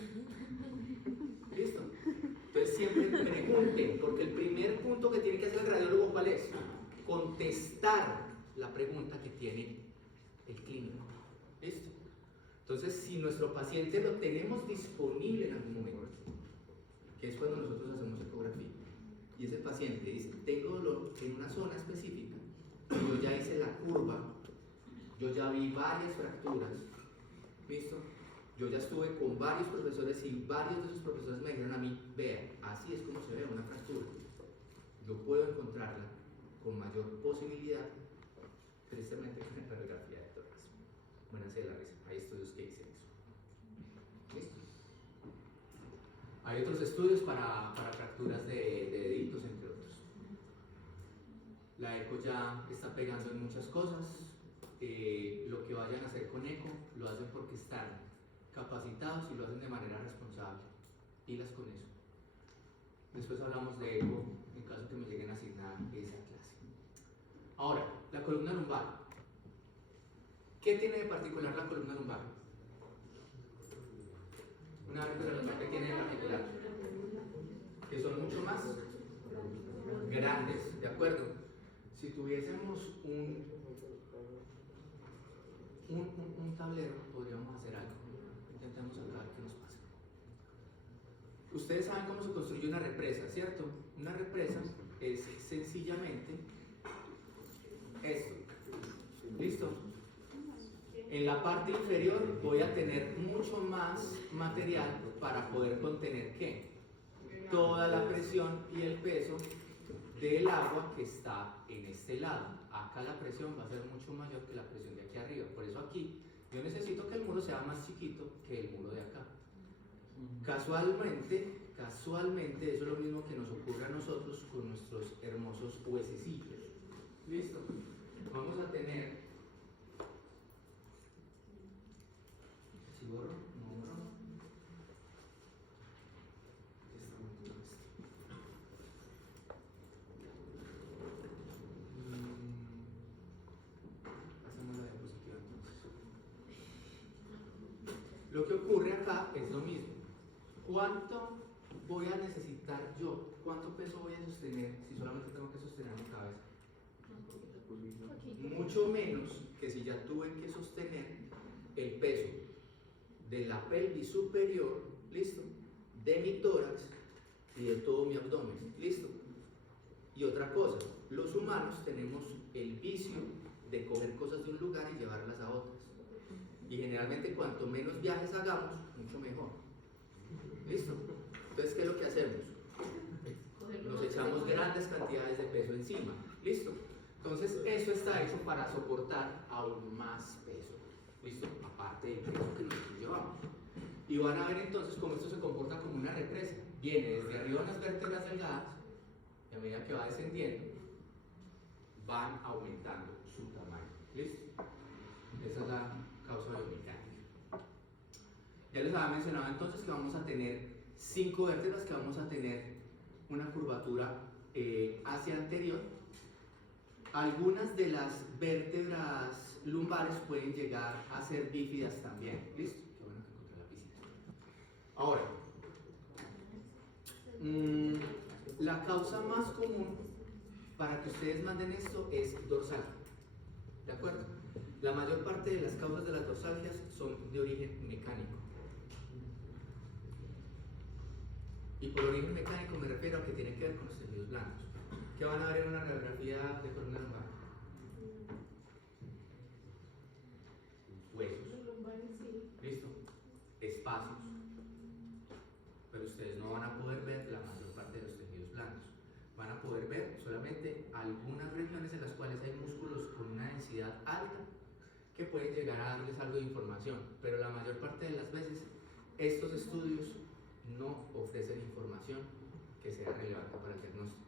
¿Listo? Entonces siempre pregunten, porque el primer punto que tiene que hacer el radiólogo, ¿cuál es? Contestar la pregunta que tiene el clínico. ¿Listo? Entonces, si nuestro paciente lo tenemos disponible en algún momento, que es cuando nosotros hacemos ecografía, y ese paciente dice: tengo dolor en una zona específica, yo ya hice la curva, yo ya vi varias fracturas, ¿listo? Yo ya estuve con varios profesores y varios de esos profesores me dijeron a mí: vea, así es como se ve una fractura. Yo puedo encontrarla con mayor posibilidad precisamente con la radiografía de tórax. Buenas de la risa, hay estudios que dicen eso. ¿Listo? Hay otros estudios para fracturas de deditos, entre otros. La eco ya está pegando en muchas cosas. Lo que vayan a hacer con eco lo hacen porque están capacitados y lo hacen de manera responsable. Pilas con eso. Después hablamos de eco en caso que me lleguen a asignar esa clase. Ahora, la columna lumbar. ¿Qué tiene de particular la columna lumbar? Una vértebra lumbar que tiene de particular, que son mucho más grandes, ¿de acuerdo? Si tuviésemos un tablero, podríamos hacer algo. Intentemos acá ver qué nos pasa. Ustedes saben cómo se construye una represa, ¿cierto? Una represa es sencillamente esto. ¿Listo? En la parte inferior voy a tener mucho más material para poder contener ¿qué? Toda la presión y el peso del agua que está en este lado. Acá la presión va a ser mucho mayor que la presión de aquí arriba. Por eso aquí yo necesito que el muro sea más chiquito que el muro de acá. Casualmente, eso es lo mismo que nos ocurre a nosotros con nuestros hermosos huesecillos. ¿Listo? Vamos a tener... ¿Sí borro? No borro. Está muy duro esto. Hacemos la diapositiva entonces. Lo que ocurre acá es lo mismo. ¿Cuánto voy a necesitar yo? ¿Cuánto peso voy a sostener si solamente tengo que sostener mi cabeza? Mucho menos que si ya tuve que sostener el peso de la pelvis superior, ¿listo? De mi tórax y de todo mi abdomen, ¿listo? Y otra cosa, los humanos tenemos el vicio de coger cosas de un lugar y llevarlas a otras. Y generalmente cuanto menos viajes hagamos, mucho mejor. ¿Listo? Entonces, ¿qué es lo que hacemos? Nos echamos grandes cantidades de peso encima. ¿Listo? Entonces, eso está hecho para soportar aún más peso. ¿Listo? Aparte del peso que nosotros llevamos. Y van a ver entonces cómo esto se comporta como una represa. Viene desde arriba unas vértebras delgadas y a medida que va descendiendo, van aumentando su tamaño. ¿Listo? Esa es la causa biomecánica. Ya les había mencionado entonces que vamos a tener 5 vértebras, que vamos a tener una curvatura hacia anterior. Algunas de las vértebras lumbares pueden llegar a ser bífidas también. ¿Listo? Qué bueno que encontré la piscina. Ahora, la causa más común para que ustedes manden esto es dorsal. ¿De acuerdo? La mayor parte de las causas de las dorsalgias son de origen mecánico. Y por origen mecánico me refiero a que tiene que ver con los tejidos blandos. ¿Qué van a ver en una radiografía de columna lumbar? Huesos. ¿Listo? Espacios. Pero ustedes no van a poder ver la mayor parte de los tejidos blandos. Van a poder ver solamente algunas regiones en las cuales hay músculos con una densidad alta que pueden llegar a darles algo de información. Pero la mayor parte de las veces estos estudios no ofrecen información que sea relevante para el diagnóstico.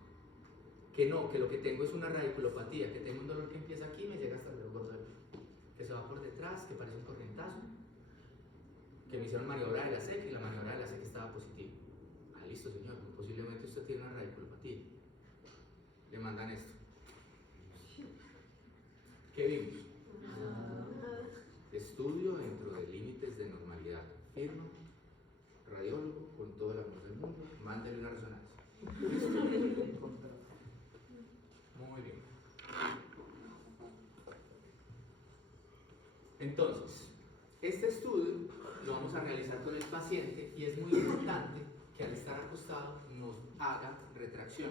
Que no, que lo que tengo es una radiculopatía, que tengo un dolor que empieza aquí y me llega hasta el dedo gordo del pie, que se va por detrás, que parece un corrientazo, que me hicieron maniobra de la SEC y la maniobra de la SEC estaba positiva. Ah, listo señor, posiblemente usted tiene una radiculopatía. Le mandan esto. ¿Qué vimos? Estudio dentro de límites de normalidad. Firma, radiólogo, con todo el amor del mundo, mándele una resonancia. Muy bien. Entonces, este estudio lo vamos a realizar con el paciente y es muy importante que al estar acostado nos haga retracción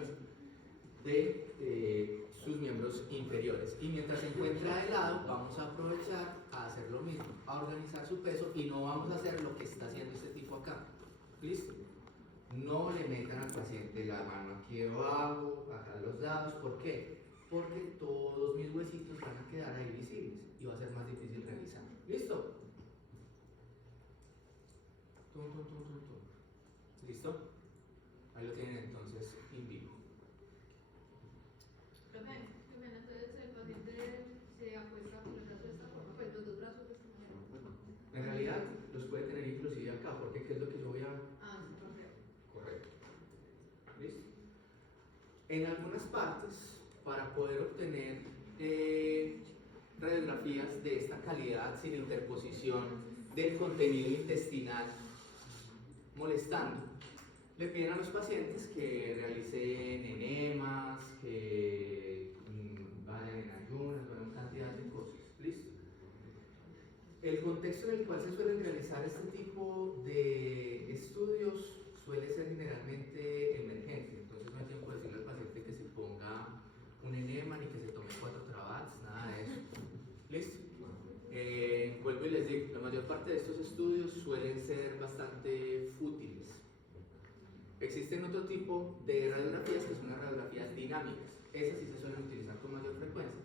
de sus miembros inferiores. Y mientras se encuentra de lado, vamos a aprovechar a hacer lo mismo, a organizar su peso y no vamos a hacer lo que está haciendo este tipo acá. ¿Listo? No le metan al paciente la mano aquí debajo, acá a los lados. ¿Por qué? Porque todos mis huesitos van a quedar ahí visibles y va a ser más difícil revisar. ¿Listo? Tum, tum, tum, tum, tum. ¿Listo? Ahí lo tienen entonces en vivo. Profe, entonces el paciente se acuesta con el brazo de esta forma, pues los dos brazos de esta manera. En realidad los puede tener inclusive acá, porque ¿qué es lo que yo voy a...? Ah, sí, profe. Correcto. ¿Listo? En algunas partes, para poder obtener radiografías de esta calidad sin interposición del contenido intestinal molestando, le piden a los pacientes que realicen enemas, que vayan en ayunas, vayan cantidad de cosas. ¿Listo? El contexto en el cual se suelen realizar este tipo de estudios suele ser generalmente emergente, entonces no hay tiempo de existen otro tipo de radiografías que son las radiografías dinámicas. Esas sí se suelen utilizar con mayor frecuencia.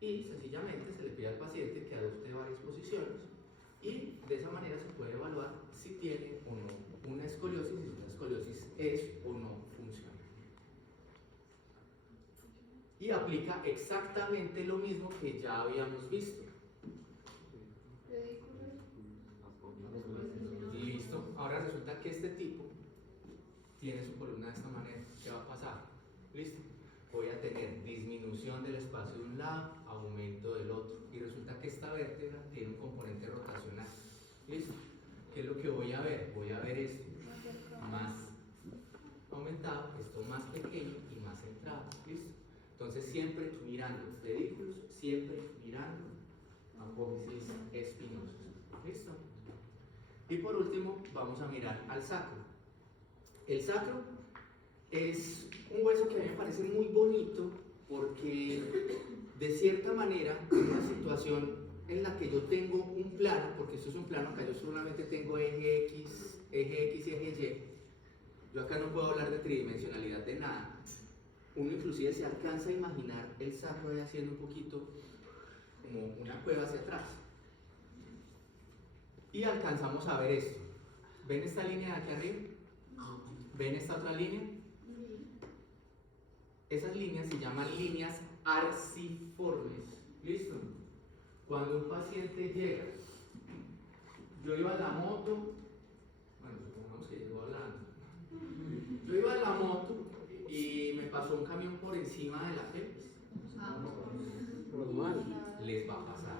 Y sencillamente se le pide al paciente que adopte varias posiciones y de esa manera se puede evaluar si tiene o no una escoliosis y si la escoliosis es o no funcional. Y aplica exactamente lo mismo que ya habíamos visto. Listo. Ahora resulta que este tipo tiene su columna de esta manera. ¿Qué va a pasar? Listo. Voy a tener disminución del espacio de un lado, aumento del otro. Y resulta que esta vértebra tiene un componente rotacional. ¿Listo? ¿Qué es lo que voy a ver? Voy a ver esto más aumentado, esto más pequeño y más centrado. ¿Listo? Entonces siempre mirando pedículos, siempre mirando apófisis espinosas. ¿Listo? Y por último vamos a mirar al sacro. El sacro es un hueso que a mí me parece muy bonito porque de cierta manera en una situación en la que yo tengo un plano, porque esto es un plano, acá yo solamente tengo eje X y eje Y, yo acá no puedo hablar de tridimensionalidad de nada. Uno inclusive se alcanza a imaginar el sacro ahí haciendo un poquito como una cueva hacia atrás. Y alcanzamos a ver esto. ¿Ven esta línea de aquí arriba? ¿Ven esta otra línea? Esas líneas se llaman líneas arciformes. ¿Listo? Cuando un paciente llega, yo iba en la moto, bueno, supongamos que llegó hablando. Yo iba en la moto y me pasó un camión por encima de la pelvis. Normal. Les va a pasar.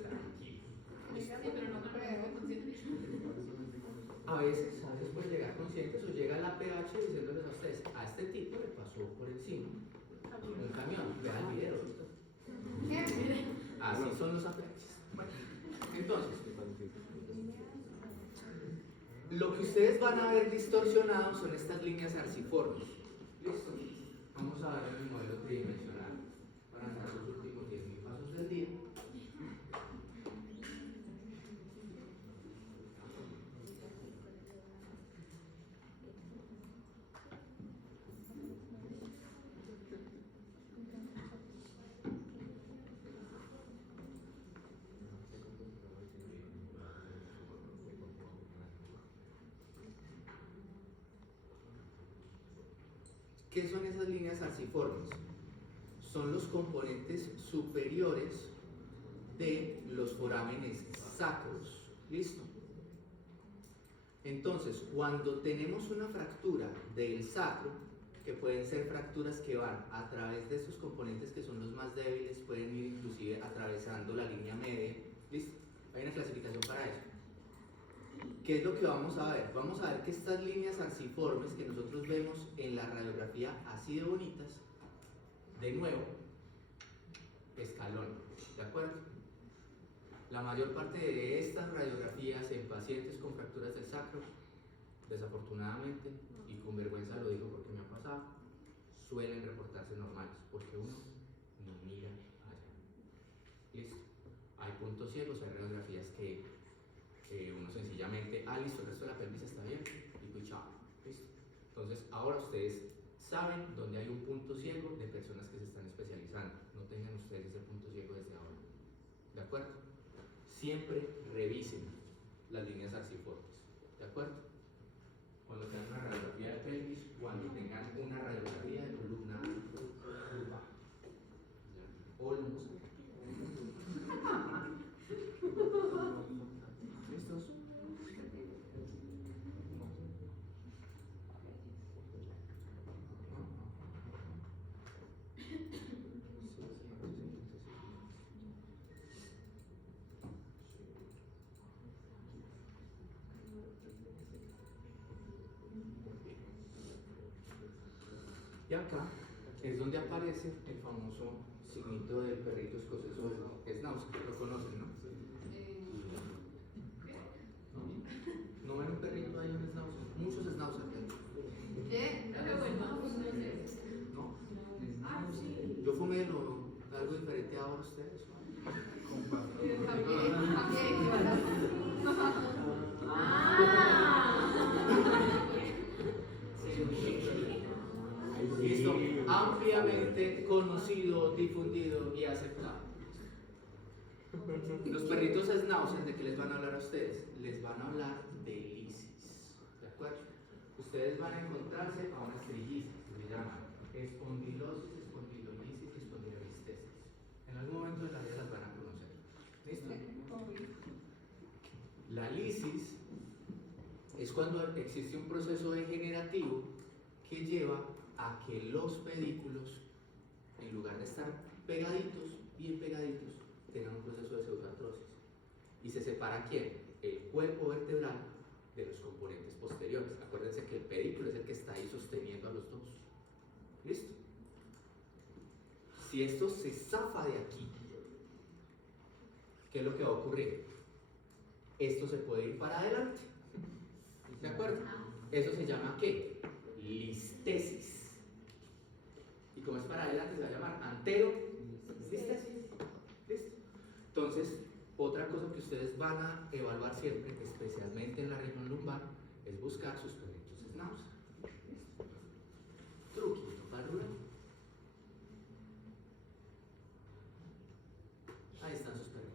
Tranquilo. Sí, pero no creo. A veces pueden llegar conscientes o llega la PH diciéndoles a ustedes, a este tipo le pasó por encima un camión, vean el video. Así son los apeaches. Bueno, entonces, lo que ustedes van a ver distorsionado son estas líneas arciformes. ¿Listo? Vamos a ver el modelo tridimensional para nuestros últimos 10.000 pasos del día. ¿Qué son esas líneas arciformes? Son los componentes superiores de los forámenes sacros. ¿Listo? Entonces, cuando tenemos una fractura del sacro, que pueden ser fracturas que van a través de estos componentes que son los más débiles, pueden ir inclusive atravesando la línea media. ¿Listo? Hay una clasificación para eso. ¿Qué es lo que vamos a ver? Vamos a ver que estas líneas arciformes que nosotros vemos en la radiografía así de bonitas, de nuevo, escalón, ¿de acuerdo? La mayor parte de estas radiografías en pacientes con fracturas del sacro, desafortunadamente, y con vergüenza lo digo porque me ha pasado, suelen reportarse normales, porque uno no mira allá. ¿Listo? Hay puntos ciegos, hay radiografías que uno sencillamente, listo, el resto de la pelvis está bien, y pues chao, listo. Entonces, ahora ustedes saben dónde hay un punto ciego de personas que se están especializando. No tengan ustedes ese punto ciego desde ahora. ¿De acuerdo? Siempre revisen las líneas arciformes. ¿De acuerdo? Cuando tengan una radiografía de pelvis, cuando tengan una radiografía de columna o lomo. ¿Listos? Y acá es donde aparece el famoso signito del perrito escocés o el schnauzer, lo conocen, ¿no? ¿No ven un perrito ahí, un schnauzer? Muchos schnauzer hay. No me vuelva. ¿No? Ah, sí. Yo fumé algo diferente ahora ustedes. También. Sí. Los perritos Schnauzer, ¿de qué les van a hablar a ustedes? Les van a hablar de lisis, ¿de acuerdo? Ustedes van a encontrarse a unas trillizas que se llaman espondilosis, espondilolisis y espondilolistesis. En algún momento de la vida las van a conocer. ¿Listo? La lisis es cuando existe un proceso degenerativo que lleva a que los pedículos, en lugar de estar pegaditos, bien pegaditos, tengan un proceso de pseudoartrosis. ¿Y se separa quién? El cuerpo vertebral de los componentes posteriores. Acuérdense que el pedículo es el que está ahí sosteniendo a los dos. ¿Listo? Si esto se zafa de aquí, ¿qué es lo que va a ocurrir? Esto se puede ir para adelante. ¿De acuerdo? Eso se llama ¿qué? Listesis. Y como es para adelante se va a llamar antero-listesis. ¿Listo? Entonces, otra cosa que ustedes van a evaluar siempre, especialmente en la región lumbar, es buscar sus perritos Schnauzer. Truquito para el rural. Ahí están sus perritos.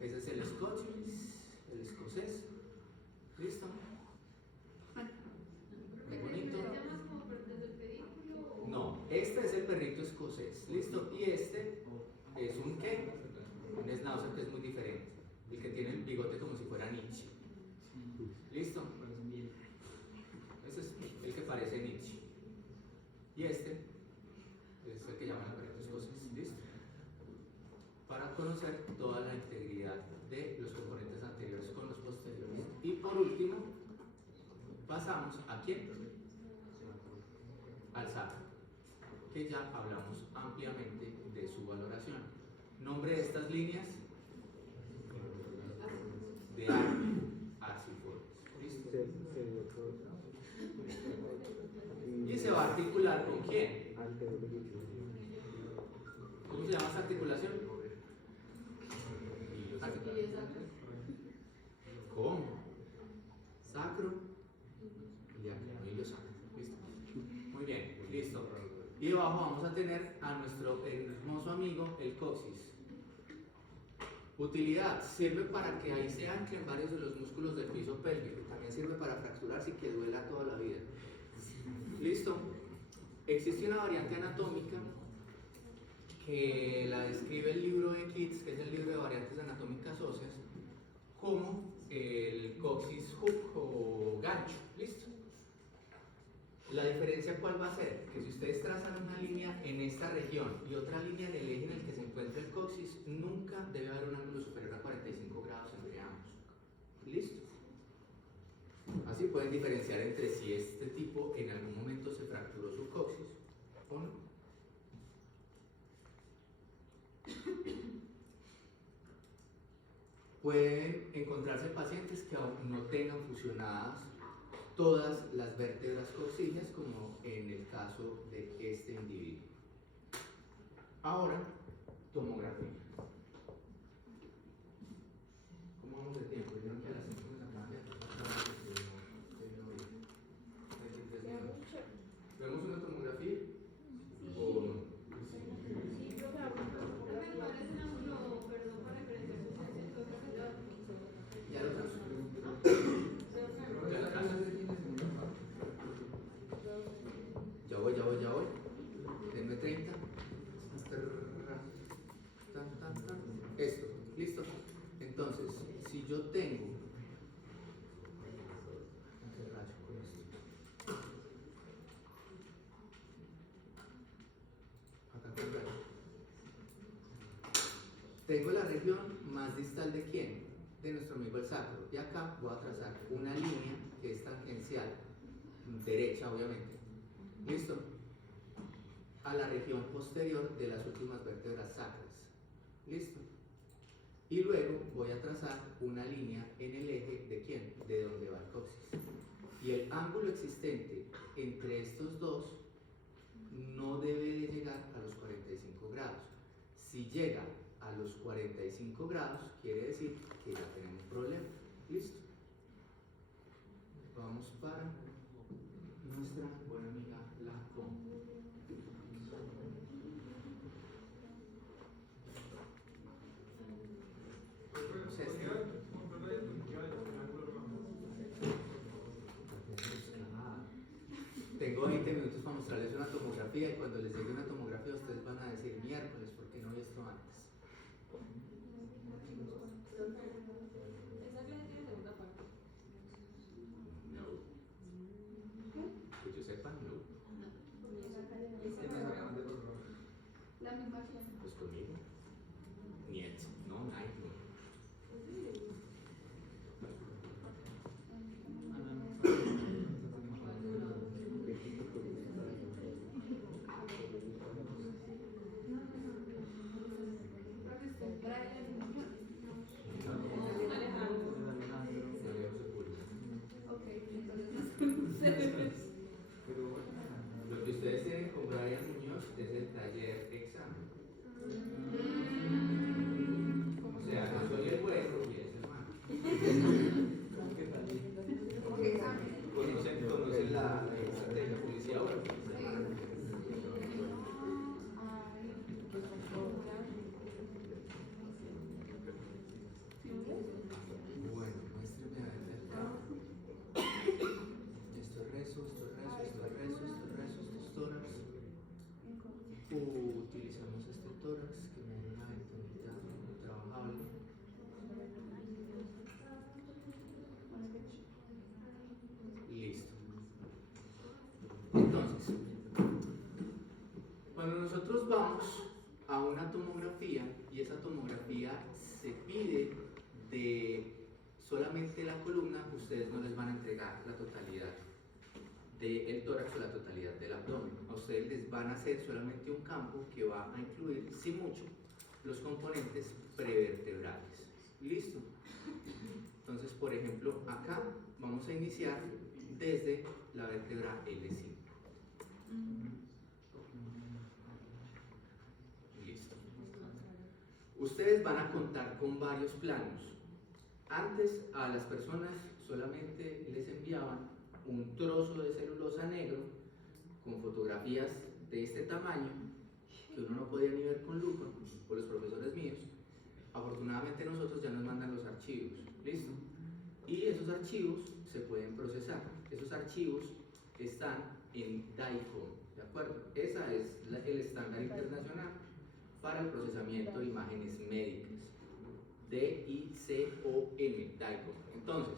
Ese es el Scottish, el escocés. ¿Listo? Muy bonito. ¿Se llama como pertenece al pedículo? No, este es el perrito escocés. ¿Listo? Y este es un ¿qué? Un Schnauzer que es muy diferente. El que tiene el bigote como si fuera Nietzsche. ¿Listo? Ese es el que parece Nietzsche. Y este es el que llaman el perrito escocés. ¿Listo? Para conocer toda la integridad de los componentes anteriores con los posteriores. Y por último, pasamos ¿a quién? Al sacro, que ya hablamos ampliamente de su valoración. Nombre de estas líneas: de arciformes. ¿Listo? Y se va a articular ¿con quién? ¿Cómo se llama esta articulación? ¿Cómo? Sacro y iliosacro. ¿Listo? Muy bien, listo. Y debajo vamos a tener a nuestro hermoso amigo el coxis. Utilidad: sirve para que ahí se anclen varios de los músculos del piso pélvico. También sirve para fracturarse y que duela toda la vida. ¿Listo? Existe una variante anatómica que la describe el libro de Kitts, que es el libro de variantes anatómicas óseas, como el coxis hook o gancho. ¿Listo? La diferencia ¿cuál va a ser? Que si ustedes trazan una línea en esta región y otra línea en el eje en el que se encuentra el coxis, nunca debe haber un ángulo superior a 45 grados entre ambos. ¿Listo? Así pueden diferenciar entre si este tipo en algún momento se fracturó su coxis o no. Pueden encontrarse pacientes que aún no tengan fusionadas todas las vértebras coxíneas, como en el caso de este individuo. Ahora, tomografía. ¿Cómo vamos de tiempo? Vieron que a las 5 de la tarde ¿vemos una tomografía? ¿O no? Ya lo trazo. Ya lo trazo. Ya voy. Denme 30. Esto, listo. Entonces, si yo tengo. ¿Qué rayo con esto? Acá con rayo. Tengo la región más distal de quién? De nuestro amigo el sacro. Y acá voy a trazar una línea que es tangencial, derecha obviamente. ¿Listo? A la región posterior de las últimas vértebras sacras. ¿Listo? Y luego voy a trazar una línea en el eje de quién? De donde va el coxis. Y el ángulo existente entre estos dos no debe de llegar a los 45 grados. Si llega a los 45 grados, quiere decir que ya tenemos problema. ¿Listo? Vamos para nuestra buena amiga la tom. Pues conmigo. Niet, no, nein, no. Lo que ustedes tienen con Brian Muñoz es el taller examen. O sea, yo soy el bueno y él es el malo. ¿Conocen la estrategia policía ahora? Bueno, muéstrame a ver acá. Esto es rezo, esto es rezo, esto es rezo, esto es rezo, esto es tórax. Utilizamos este tórax que me da una ventanita muy trabajable. Listo. Entonces, cuando nosotros vamos a una tomografía y esa tomografía se pide de solamente la columna, ustedes no les van a entregar la totalidad del tórax o la totalidad del abdomen. A ustedes les van a hacer solamente un campo que va a incluir, sin mucho, los componentes prevertebrales. ¿Listo? Entonces, por ejemplo, acá vamos a iniciar desde la vértebra L5. Listo. Ustedes van a contar con varios planos. Antes a las personas solamente les enviaban un trozo de celulosa negro con fotografías de este tamaño que uno no podía ni ver con lupa, por los profesores míos. Afortunadamente nosotros ya nos mandan los archivos, ¿listo? Y esos archivos se pueden procesar. Esos archivos están en DICOM, ¿de acuerdo? Esa es el estándar internacional para el procesamiento de imágenes médicas. DICOM, DICOM. Entonces,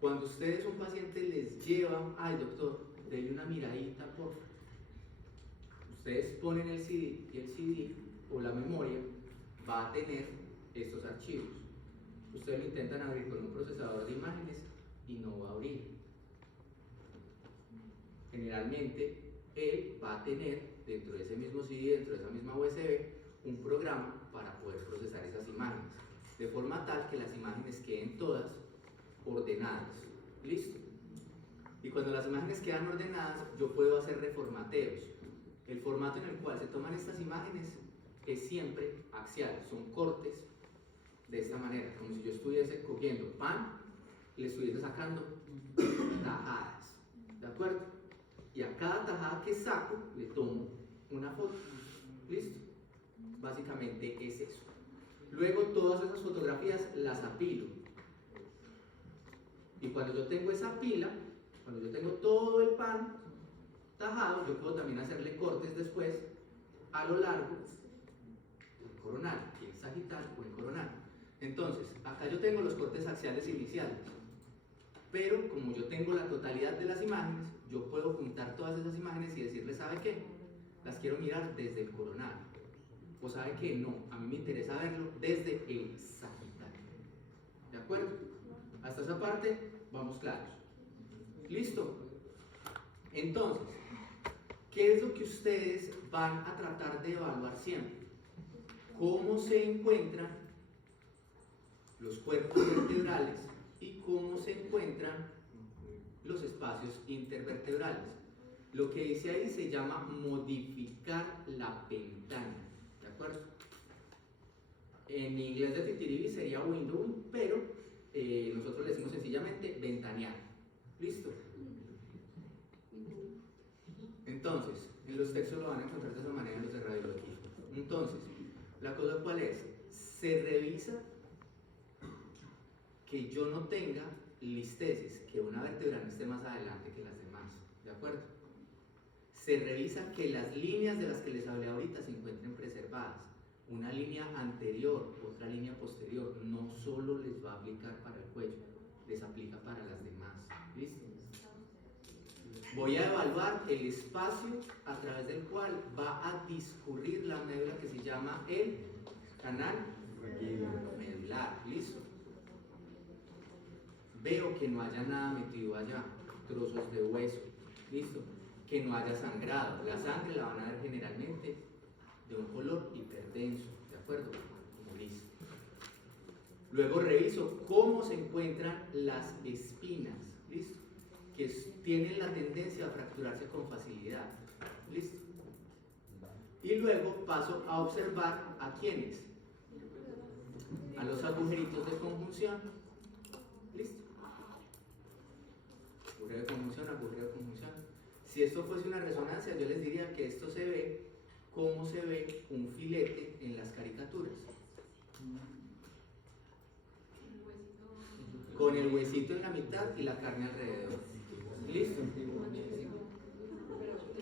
cuando ustedes un paciente les llevan, ay doctor, denle una miradita, por favor. Ustedes ponen el CD y el CD o la memoria va a tener estos archivos. Ustedes lo intentan abrir con un procesador de imágenes y no va a abrir. Generalmente, él va a tener dentro de ese mismo CD, dentro de esa misma USB, un programa para poder procesar esas imágenes, de forma tal que las imágenes queden todas ordenadas. ¿Listo? Y cuando las imágenes quedan ordenadas, yo puedo hacer reformateos. El formato en el cual se toman estas imágenes es siempre axial, son cortes de esta manera, como si yo estuviese cogiendo pan y le estuviese sacando tajadas, ¿de acuerdo? Y a cada tajada que saco le tomo una foto. ¿Listo? Básicamente es eso. Luego todas esas fotografías las apilo. Y cuando yo tengo esa pila, cuando yo tengo todo el pan tajado, yo puedo también hacerle cortes después a lo largo del coronal, aquí en sagital o en coronal. Entonces, acá yo tengo los cortes axiales iniciales, pero como yo tengo la totalidad de las imágenes, yo puedo juntar todas esas imágenes y decirle, ¿sabe qué? Las quiero mirar desde el coronal. O sabe que no, a mí me interesa verlo desde el sagital. ¿De acuerdo? Hasta esa parte vamos claros. ¿Listo? Entonces, ¿qué es lo que ustedes van a tratar de evaluar siempre? ¿Cómo se encuentran los cuerpos vertebrales y cómo se encuentran los espacios intervertebrales? Lo que dice ahí se llama modificar la ventana, ¿de acuerdo? En inglés de Titiribí sería windowing, pero nosotros le decimos sencillamente ventanear. ¿Listo? Entonces, en los textos lo van a encontrar de esa manera en los de radiología. Entonces, la cosa cuál es, se revisa que yo no tenga listesis, que una vértebra no esté más adelante que las demás, ¿de acuerdo? Se revisa que las líneas de las que les hablé ahorita se encuentren preservadas, una línea anterior, otra línea posterior, no solo les va a aplicar para el cuello, les aplica para las demás, ¿listo? Voy a evaluar el espacio a través del cual va a discurrir la médula que se llama el canal medular. ¿Listo? Veo que no haya nada metido allá, trozos de hueso. ¿Listo? Que no haya sangrado. La sangre la van a ver generalmente de un color hiperdenso. ¿De acuerdo? Como listo. Luego reviso cómo se encuentran las espinas. ¿Listo? Que tienen la tendencia a fracturarse con facilidad. ¿Listo? Y luego paso a observar a quiénes. A los agujeritos de conjunción. ¿Listo? Agujero de conjunción, agujero de conjunción. Si esto fuese una resonancia, yo les diría que esto se ve como se ve un filete en las caricaturas. Con el huesito en la mitad y la carne alrededor. ¿Listo?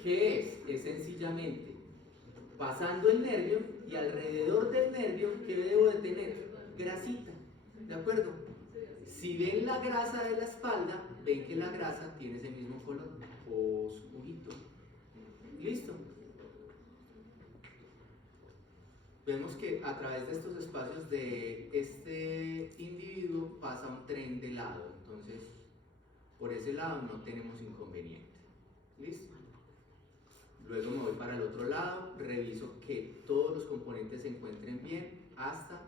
¿Qué es? Es sencillamente pasando el nervio y alrededor del nervio, ¿qué debo de tener? Grasita. ¿De acuerdo? Si ven la grasa de la espalda, ven que la grasa tiene ese mismo color, oscurito. ¿Listo? Vemos que a través de estos espacios de este individuo pasa un tren de lado, entonces por ese lado no tenemos inconveniente. ¿Listo? Luego me voy para el otro lado, reviso que todos los componentes se encuentren bien hasta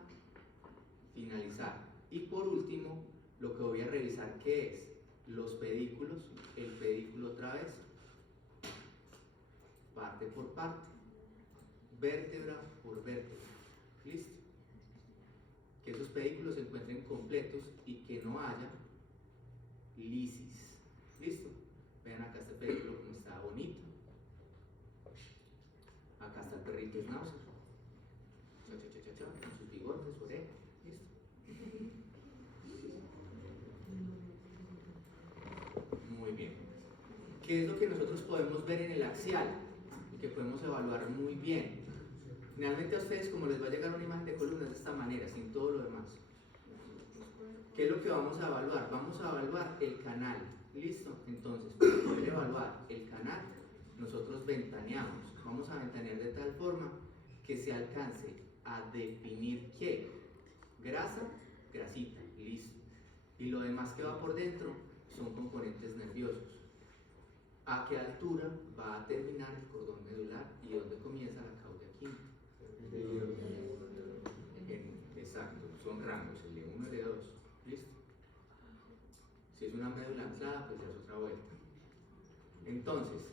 finalizar. Y por último, lo que voy a revisar que es los pedículos, el pedículo otra vez, parte por parte, vértebra por vértebra. ¿Listo? Que esos pedículos se encuentren completos y que no haya lisis. ¿Listo? Vean acá este pedículo como está bonito. Acá está el perrito schnauzer. Con sus bigotes, orejas. ¿Listo? Muy bien. ¿Qué es lo que nosotros podemos ver en el axial? Y que podemos evaluar muy bien. Generalmente a ustedes, como les va a llegar una imagen de columnas de esta manera, sin todo lo demás. ¿Qué es lo que vamos a evaluar? Vamos a evaluar el canal. ¿Listo? Entonces, para poder evaluar el canal, nosotros ventaneamos. Vamos a ventanear de tal forma que se alcance a definir qué. Grasa, grasita, listo. Y lo demás que va por dentro son componentes nerviosos. ¿A qué altura va a terminar el cordón medular y dónde comienza la cauda quinta? Exacto, son rangos, el de 1 y el de 2. ¿Listo? Si es una médula anclada, pues ya es otra vuelta. Entonces,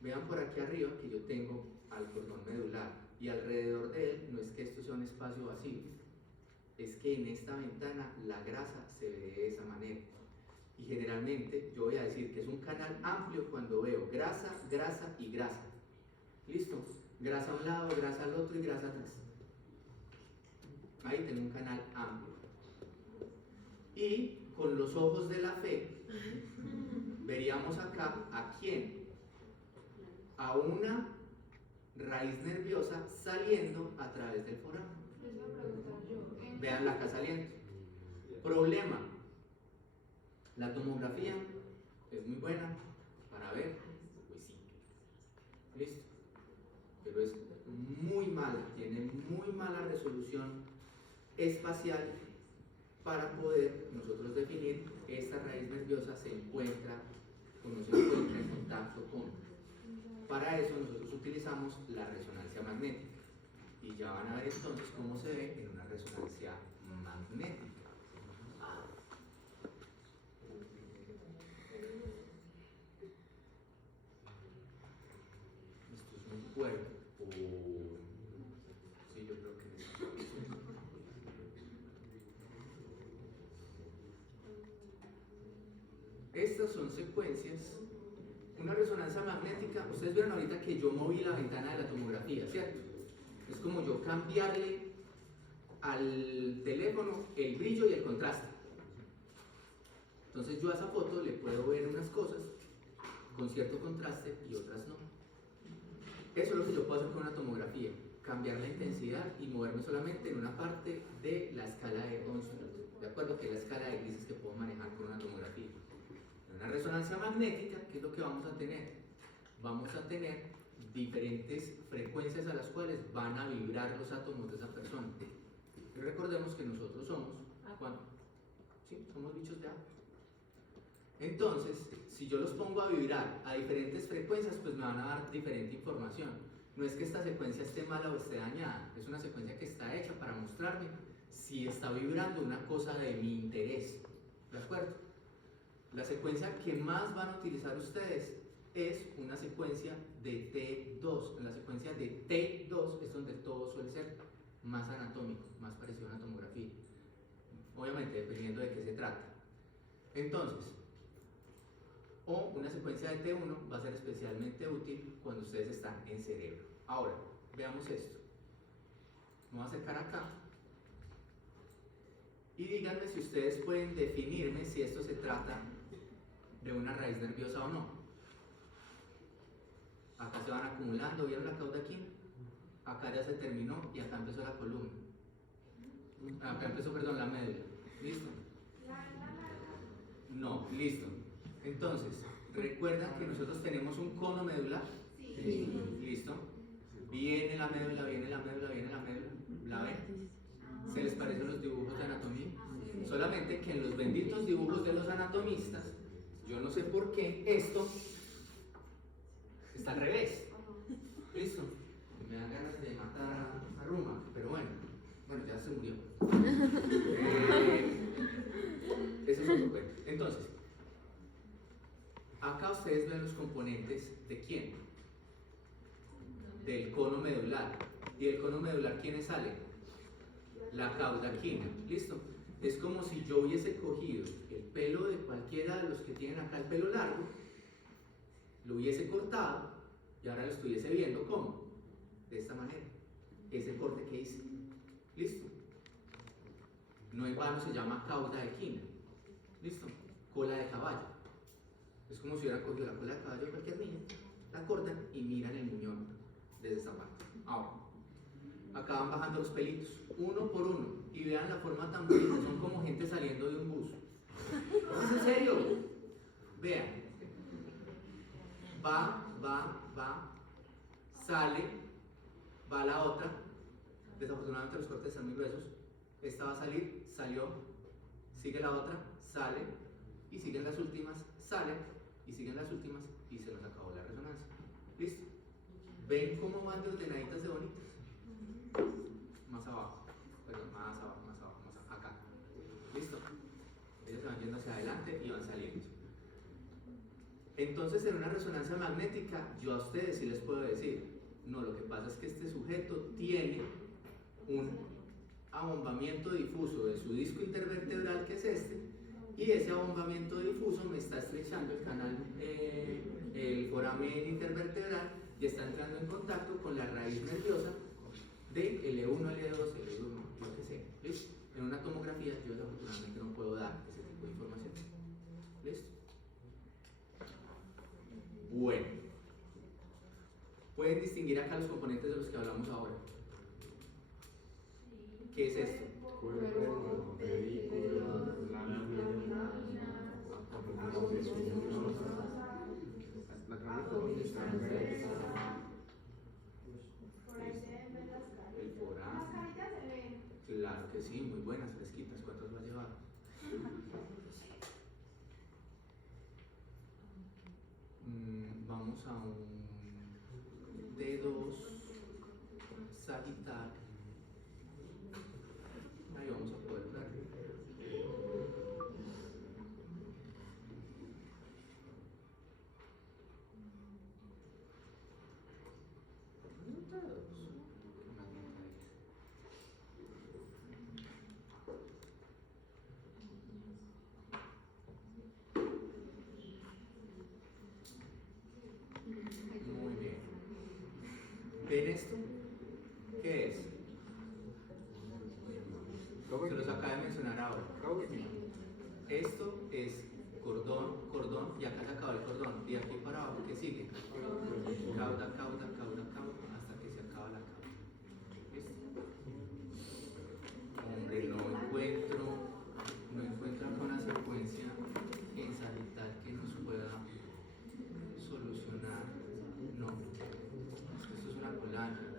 vean por aquí arriba que yo tengo al cordón medular y alrededor de él no es que esto sea un espacio vacío, es que en esta ventana la grasa se ve de esa manera. Y generalmente yo voy a decir que es un canal amplio cuando veo grasa, grasa y grasa. ¿Listo? Grasa a un lado, grasa al otro y grasa atrás. Ahí tengo un canal amplio. Y con los ojos de la fe, veríamos acá a quién. A una raíz nerviosa saliendo a través del foramen. Veanla acá saliendo. Problema. La tomografía es muy buena para ver huesito. ¿Listo? Pero es muy mala, tiene muy mala resolución espacial para poder nosotros definir esta raíz nerviosa se encuentra o no se encuentra en contacto con. Para eso nosotros utilizamos la resonancia magnética. Y ya van a ver entonces cómo se ve en una resonancia magnética. Esto es un cuerpo. Sí, yo creo que es. Estas son secuencias. Una resonancia magnética, ustedes vieron ahorita que yo moví la ventana de la tomografía, ¿cierto? Es como yo cambiarle al teléfono el brillo y el contraste. Entonces yo a esa foto le puedo ver unas cosas con cierto contraste y otras no. Eso es lo que yo puedo hacer con una tomografía, cambiar la intensidad y moverme solamente en una parte de la escala de Onström, de acuerdo que es la escala de grises que puedo manejar con una tomografía. una resonancia magnética, ¿qué es lo que vamos a tener? Vamos a tener diferentes frecuencias a las cuales van a vibrar los átomos de esa persona. Y recordemos que nosotros somos, ¿cuánto? ¿Sí? Somos bichos de agua. Entonces, si yo los pongo a vibrar a diferentes frecuencias, pues me van a dar diferente información. No es que esta secuencia esté mala o esté dañada, es una secuencia que está hecha para mostrarme si está vibrando una cosa de mi interés. ¿De acuerdo? La secuencia que más van a utilizar ustedes es una secuencia de T2. En la secuencia de T2 es donde todo suele ser más anatómico, más parecido a una tomografía. Obviamente, dependiendo de qué se trata. Entonces, o una secuencia de T1 va a ser especialmente útil cuando ustedes están en cerebro. Ahora, veamos esto. Me voy a acercar acá y díganme si ustedes pueden definirme si esto se trata de una raíz nerviosa o no. Acá se van acumulando, ¿vieron la cauda aquí? Acá ya se terminó y acá empezó la columna. Acá empezó, perdón, la médula. ¿Listo? No, listo. Entonces, ¿recuerdan que nosotros tenemos un cono medular? Sí. ¿Listo? Viene la médula, viene la médula, viene la médula. ¿La ven? ¿Se les parecen los dibujos de anatomía? Solamente que en los benditos dibujos de los anatomistas, yo no sé por qué esto está al revés. ¿Listo? Me dan ganas de matar a Ruma, pero bueno, ya se murió. Eso es otro cuento. Entonces, acá ustedes ven los componentes de quién? Del cono medular. ¿Y del cono medular quiénes salen? La cauda equina. ¿Listo? Es como si yo hubiese cogido el pelo de cualquiera de los que tienen acá el pelo largo, lo hubiese cortado y ahora lo estuviese viendo ¿cómo? De esta manera. Ese corte que hice. ¿Listo? No en vano se llama cauda equina. ¿Listo? Cola de caballo. Es como si hubieran cogido la cola de caballo de cualquier niño, la cortan y miran el muñón desde esta parte. Ahora, acá van bajando los pelitos, uno por uno, y vean la forma tan bonita, son como gente saliendo de un bus. ¿Es en serio? Vean. Va, sale, va la otra. Desafortunadamente los cortes están muy gruesos. Esta va a salir, salió, sigue la otra, sale, y siguen las últimas, salen, y siguen las últimas, y se nos acabó la resonancia. ¿Listo? ¿Ven cómo van de ordenaditas de bonitas? Más abajo, perdón, más abajo, acá. ¿Listo? Ellos se van yendo hacia adelante y van saliendo. Entonces, en una resonancia magnética, yo a ustedes sí les puedo decir, no, lo que pasa es que este sujeto tiene un abombamiento difuso de su disco intervertebral, que es este, y ese abombamiento difuso me está estrechando el canal, el foramen intervertebral, y está entrando en contacto con la raíz nerviosa de L1, L2, L1, lo que sea. ¿Listo? En una tomografía yo desafortunadamente no puedo dar ese tipo de información. ¿Listo? Bueno. ¿Pueden distinguir acá los componentes de los que hablamos ahora? ¿Qué es esto? Cuerpo, pedículo, lámina, apófisis espinosa, la trama está recta. Por ahí se ven las caritas. El foramen. Las caritas se ven. Claro que sí, muy buenas, fresquitas. ¿Cuántas va a llevar? Vamos a un D2 sagital. Ahí vamos a poder ver. Muy bien. ¿Ven esto? ¿Qué es? Se los acaba de mencionar ahora. Esto es cordón, y acá se acaba el cordón. Y aquí para abajo, ¿qué sigue? Cauda, hasta que se acaba la cauda. ¿Listo? Hombre, no encuentro acá una secuencia en sagital que nos circular.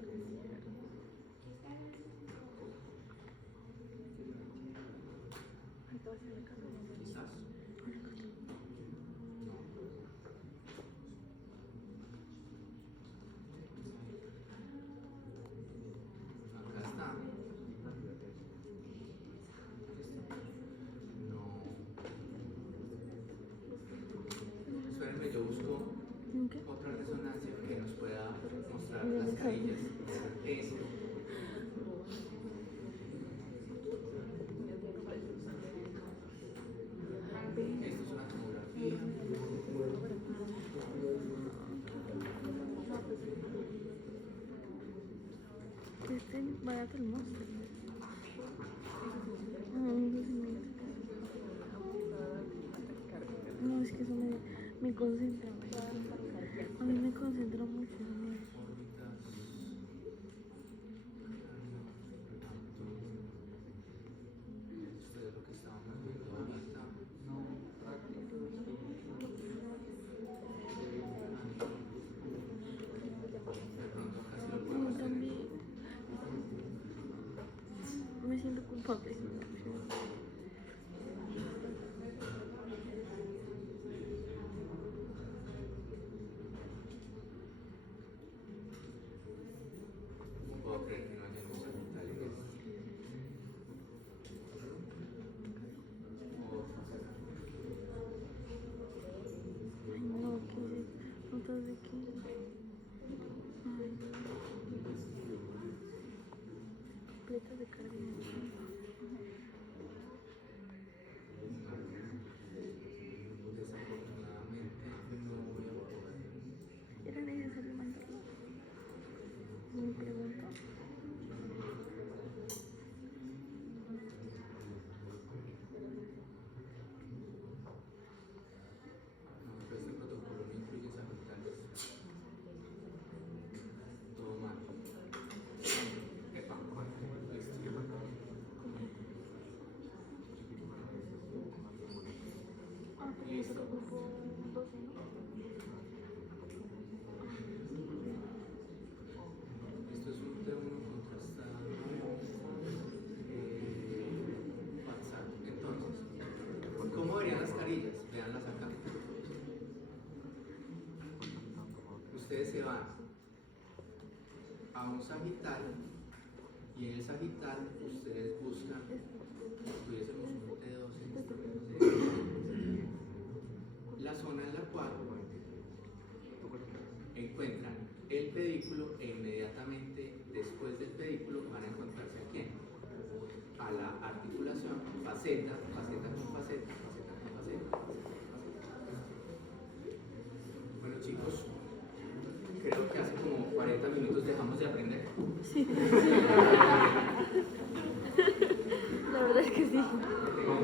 ¿Quizás? Acá está. No. Espérenme, yo busco otra resonancia que nos pueda mostrar las carillas. Esto. Esto es una tomografía. Este barato el monstruo. No, es que eso me concentra. A mí me concentra mucho. Órbitas. Esto es lo que estábamos viendo ahorita. De pronto acá sí lo Yo podemos tener. también me siento culpable. No puedo creer que no haya luz sagital en esto. Ay, no, ¿qué es? ¿Notas de qué? Ay, completas de carbohidratos. Desafortunadamente no voy a poder. ¿Era necesario mandarlo? Me pregunto. No, pero este protocolo no incluye sagitales. Todo mal. Epa, listo. Ah, pero Listo. nosotros grupo 12, ¿no? Esto es un T1 contrastado pasado. Entonces, ¿cómo verían las carillas? Veanlas acá. Ustedes se van a un sagital y en el sagital ustedes buscan, tuviésemos un T12, la zona en la cual encuentran el pedículo e inmediatamente después del pedículo van a encontrarse a quién, a la articulación, faceta, faceta con faceta, faceta con faceta. Bueno chicos, creo que hace como 40 minutos dejamos de aprender. La verdad es que sí. Tengo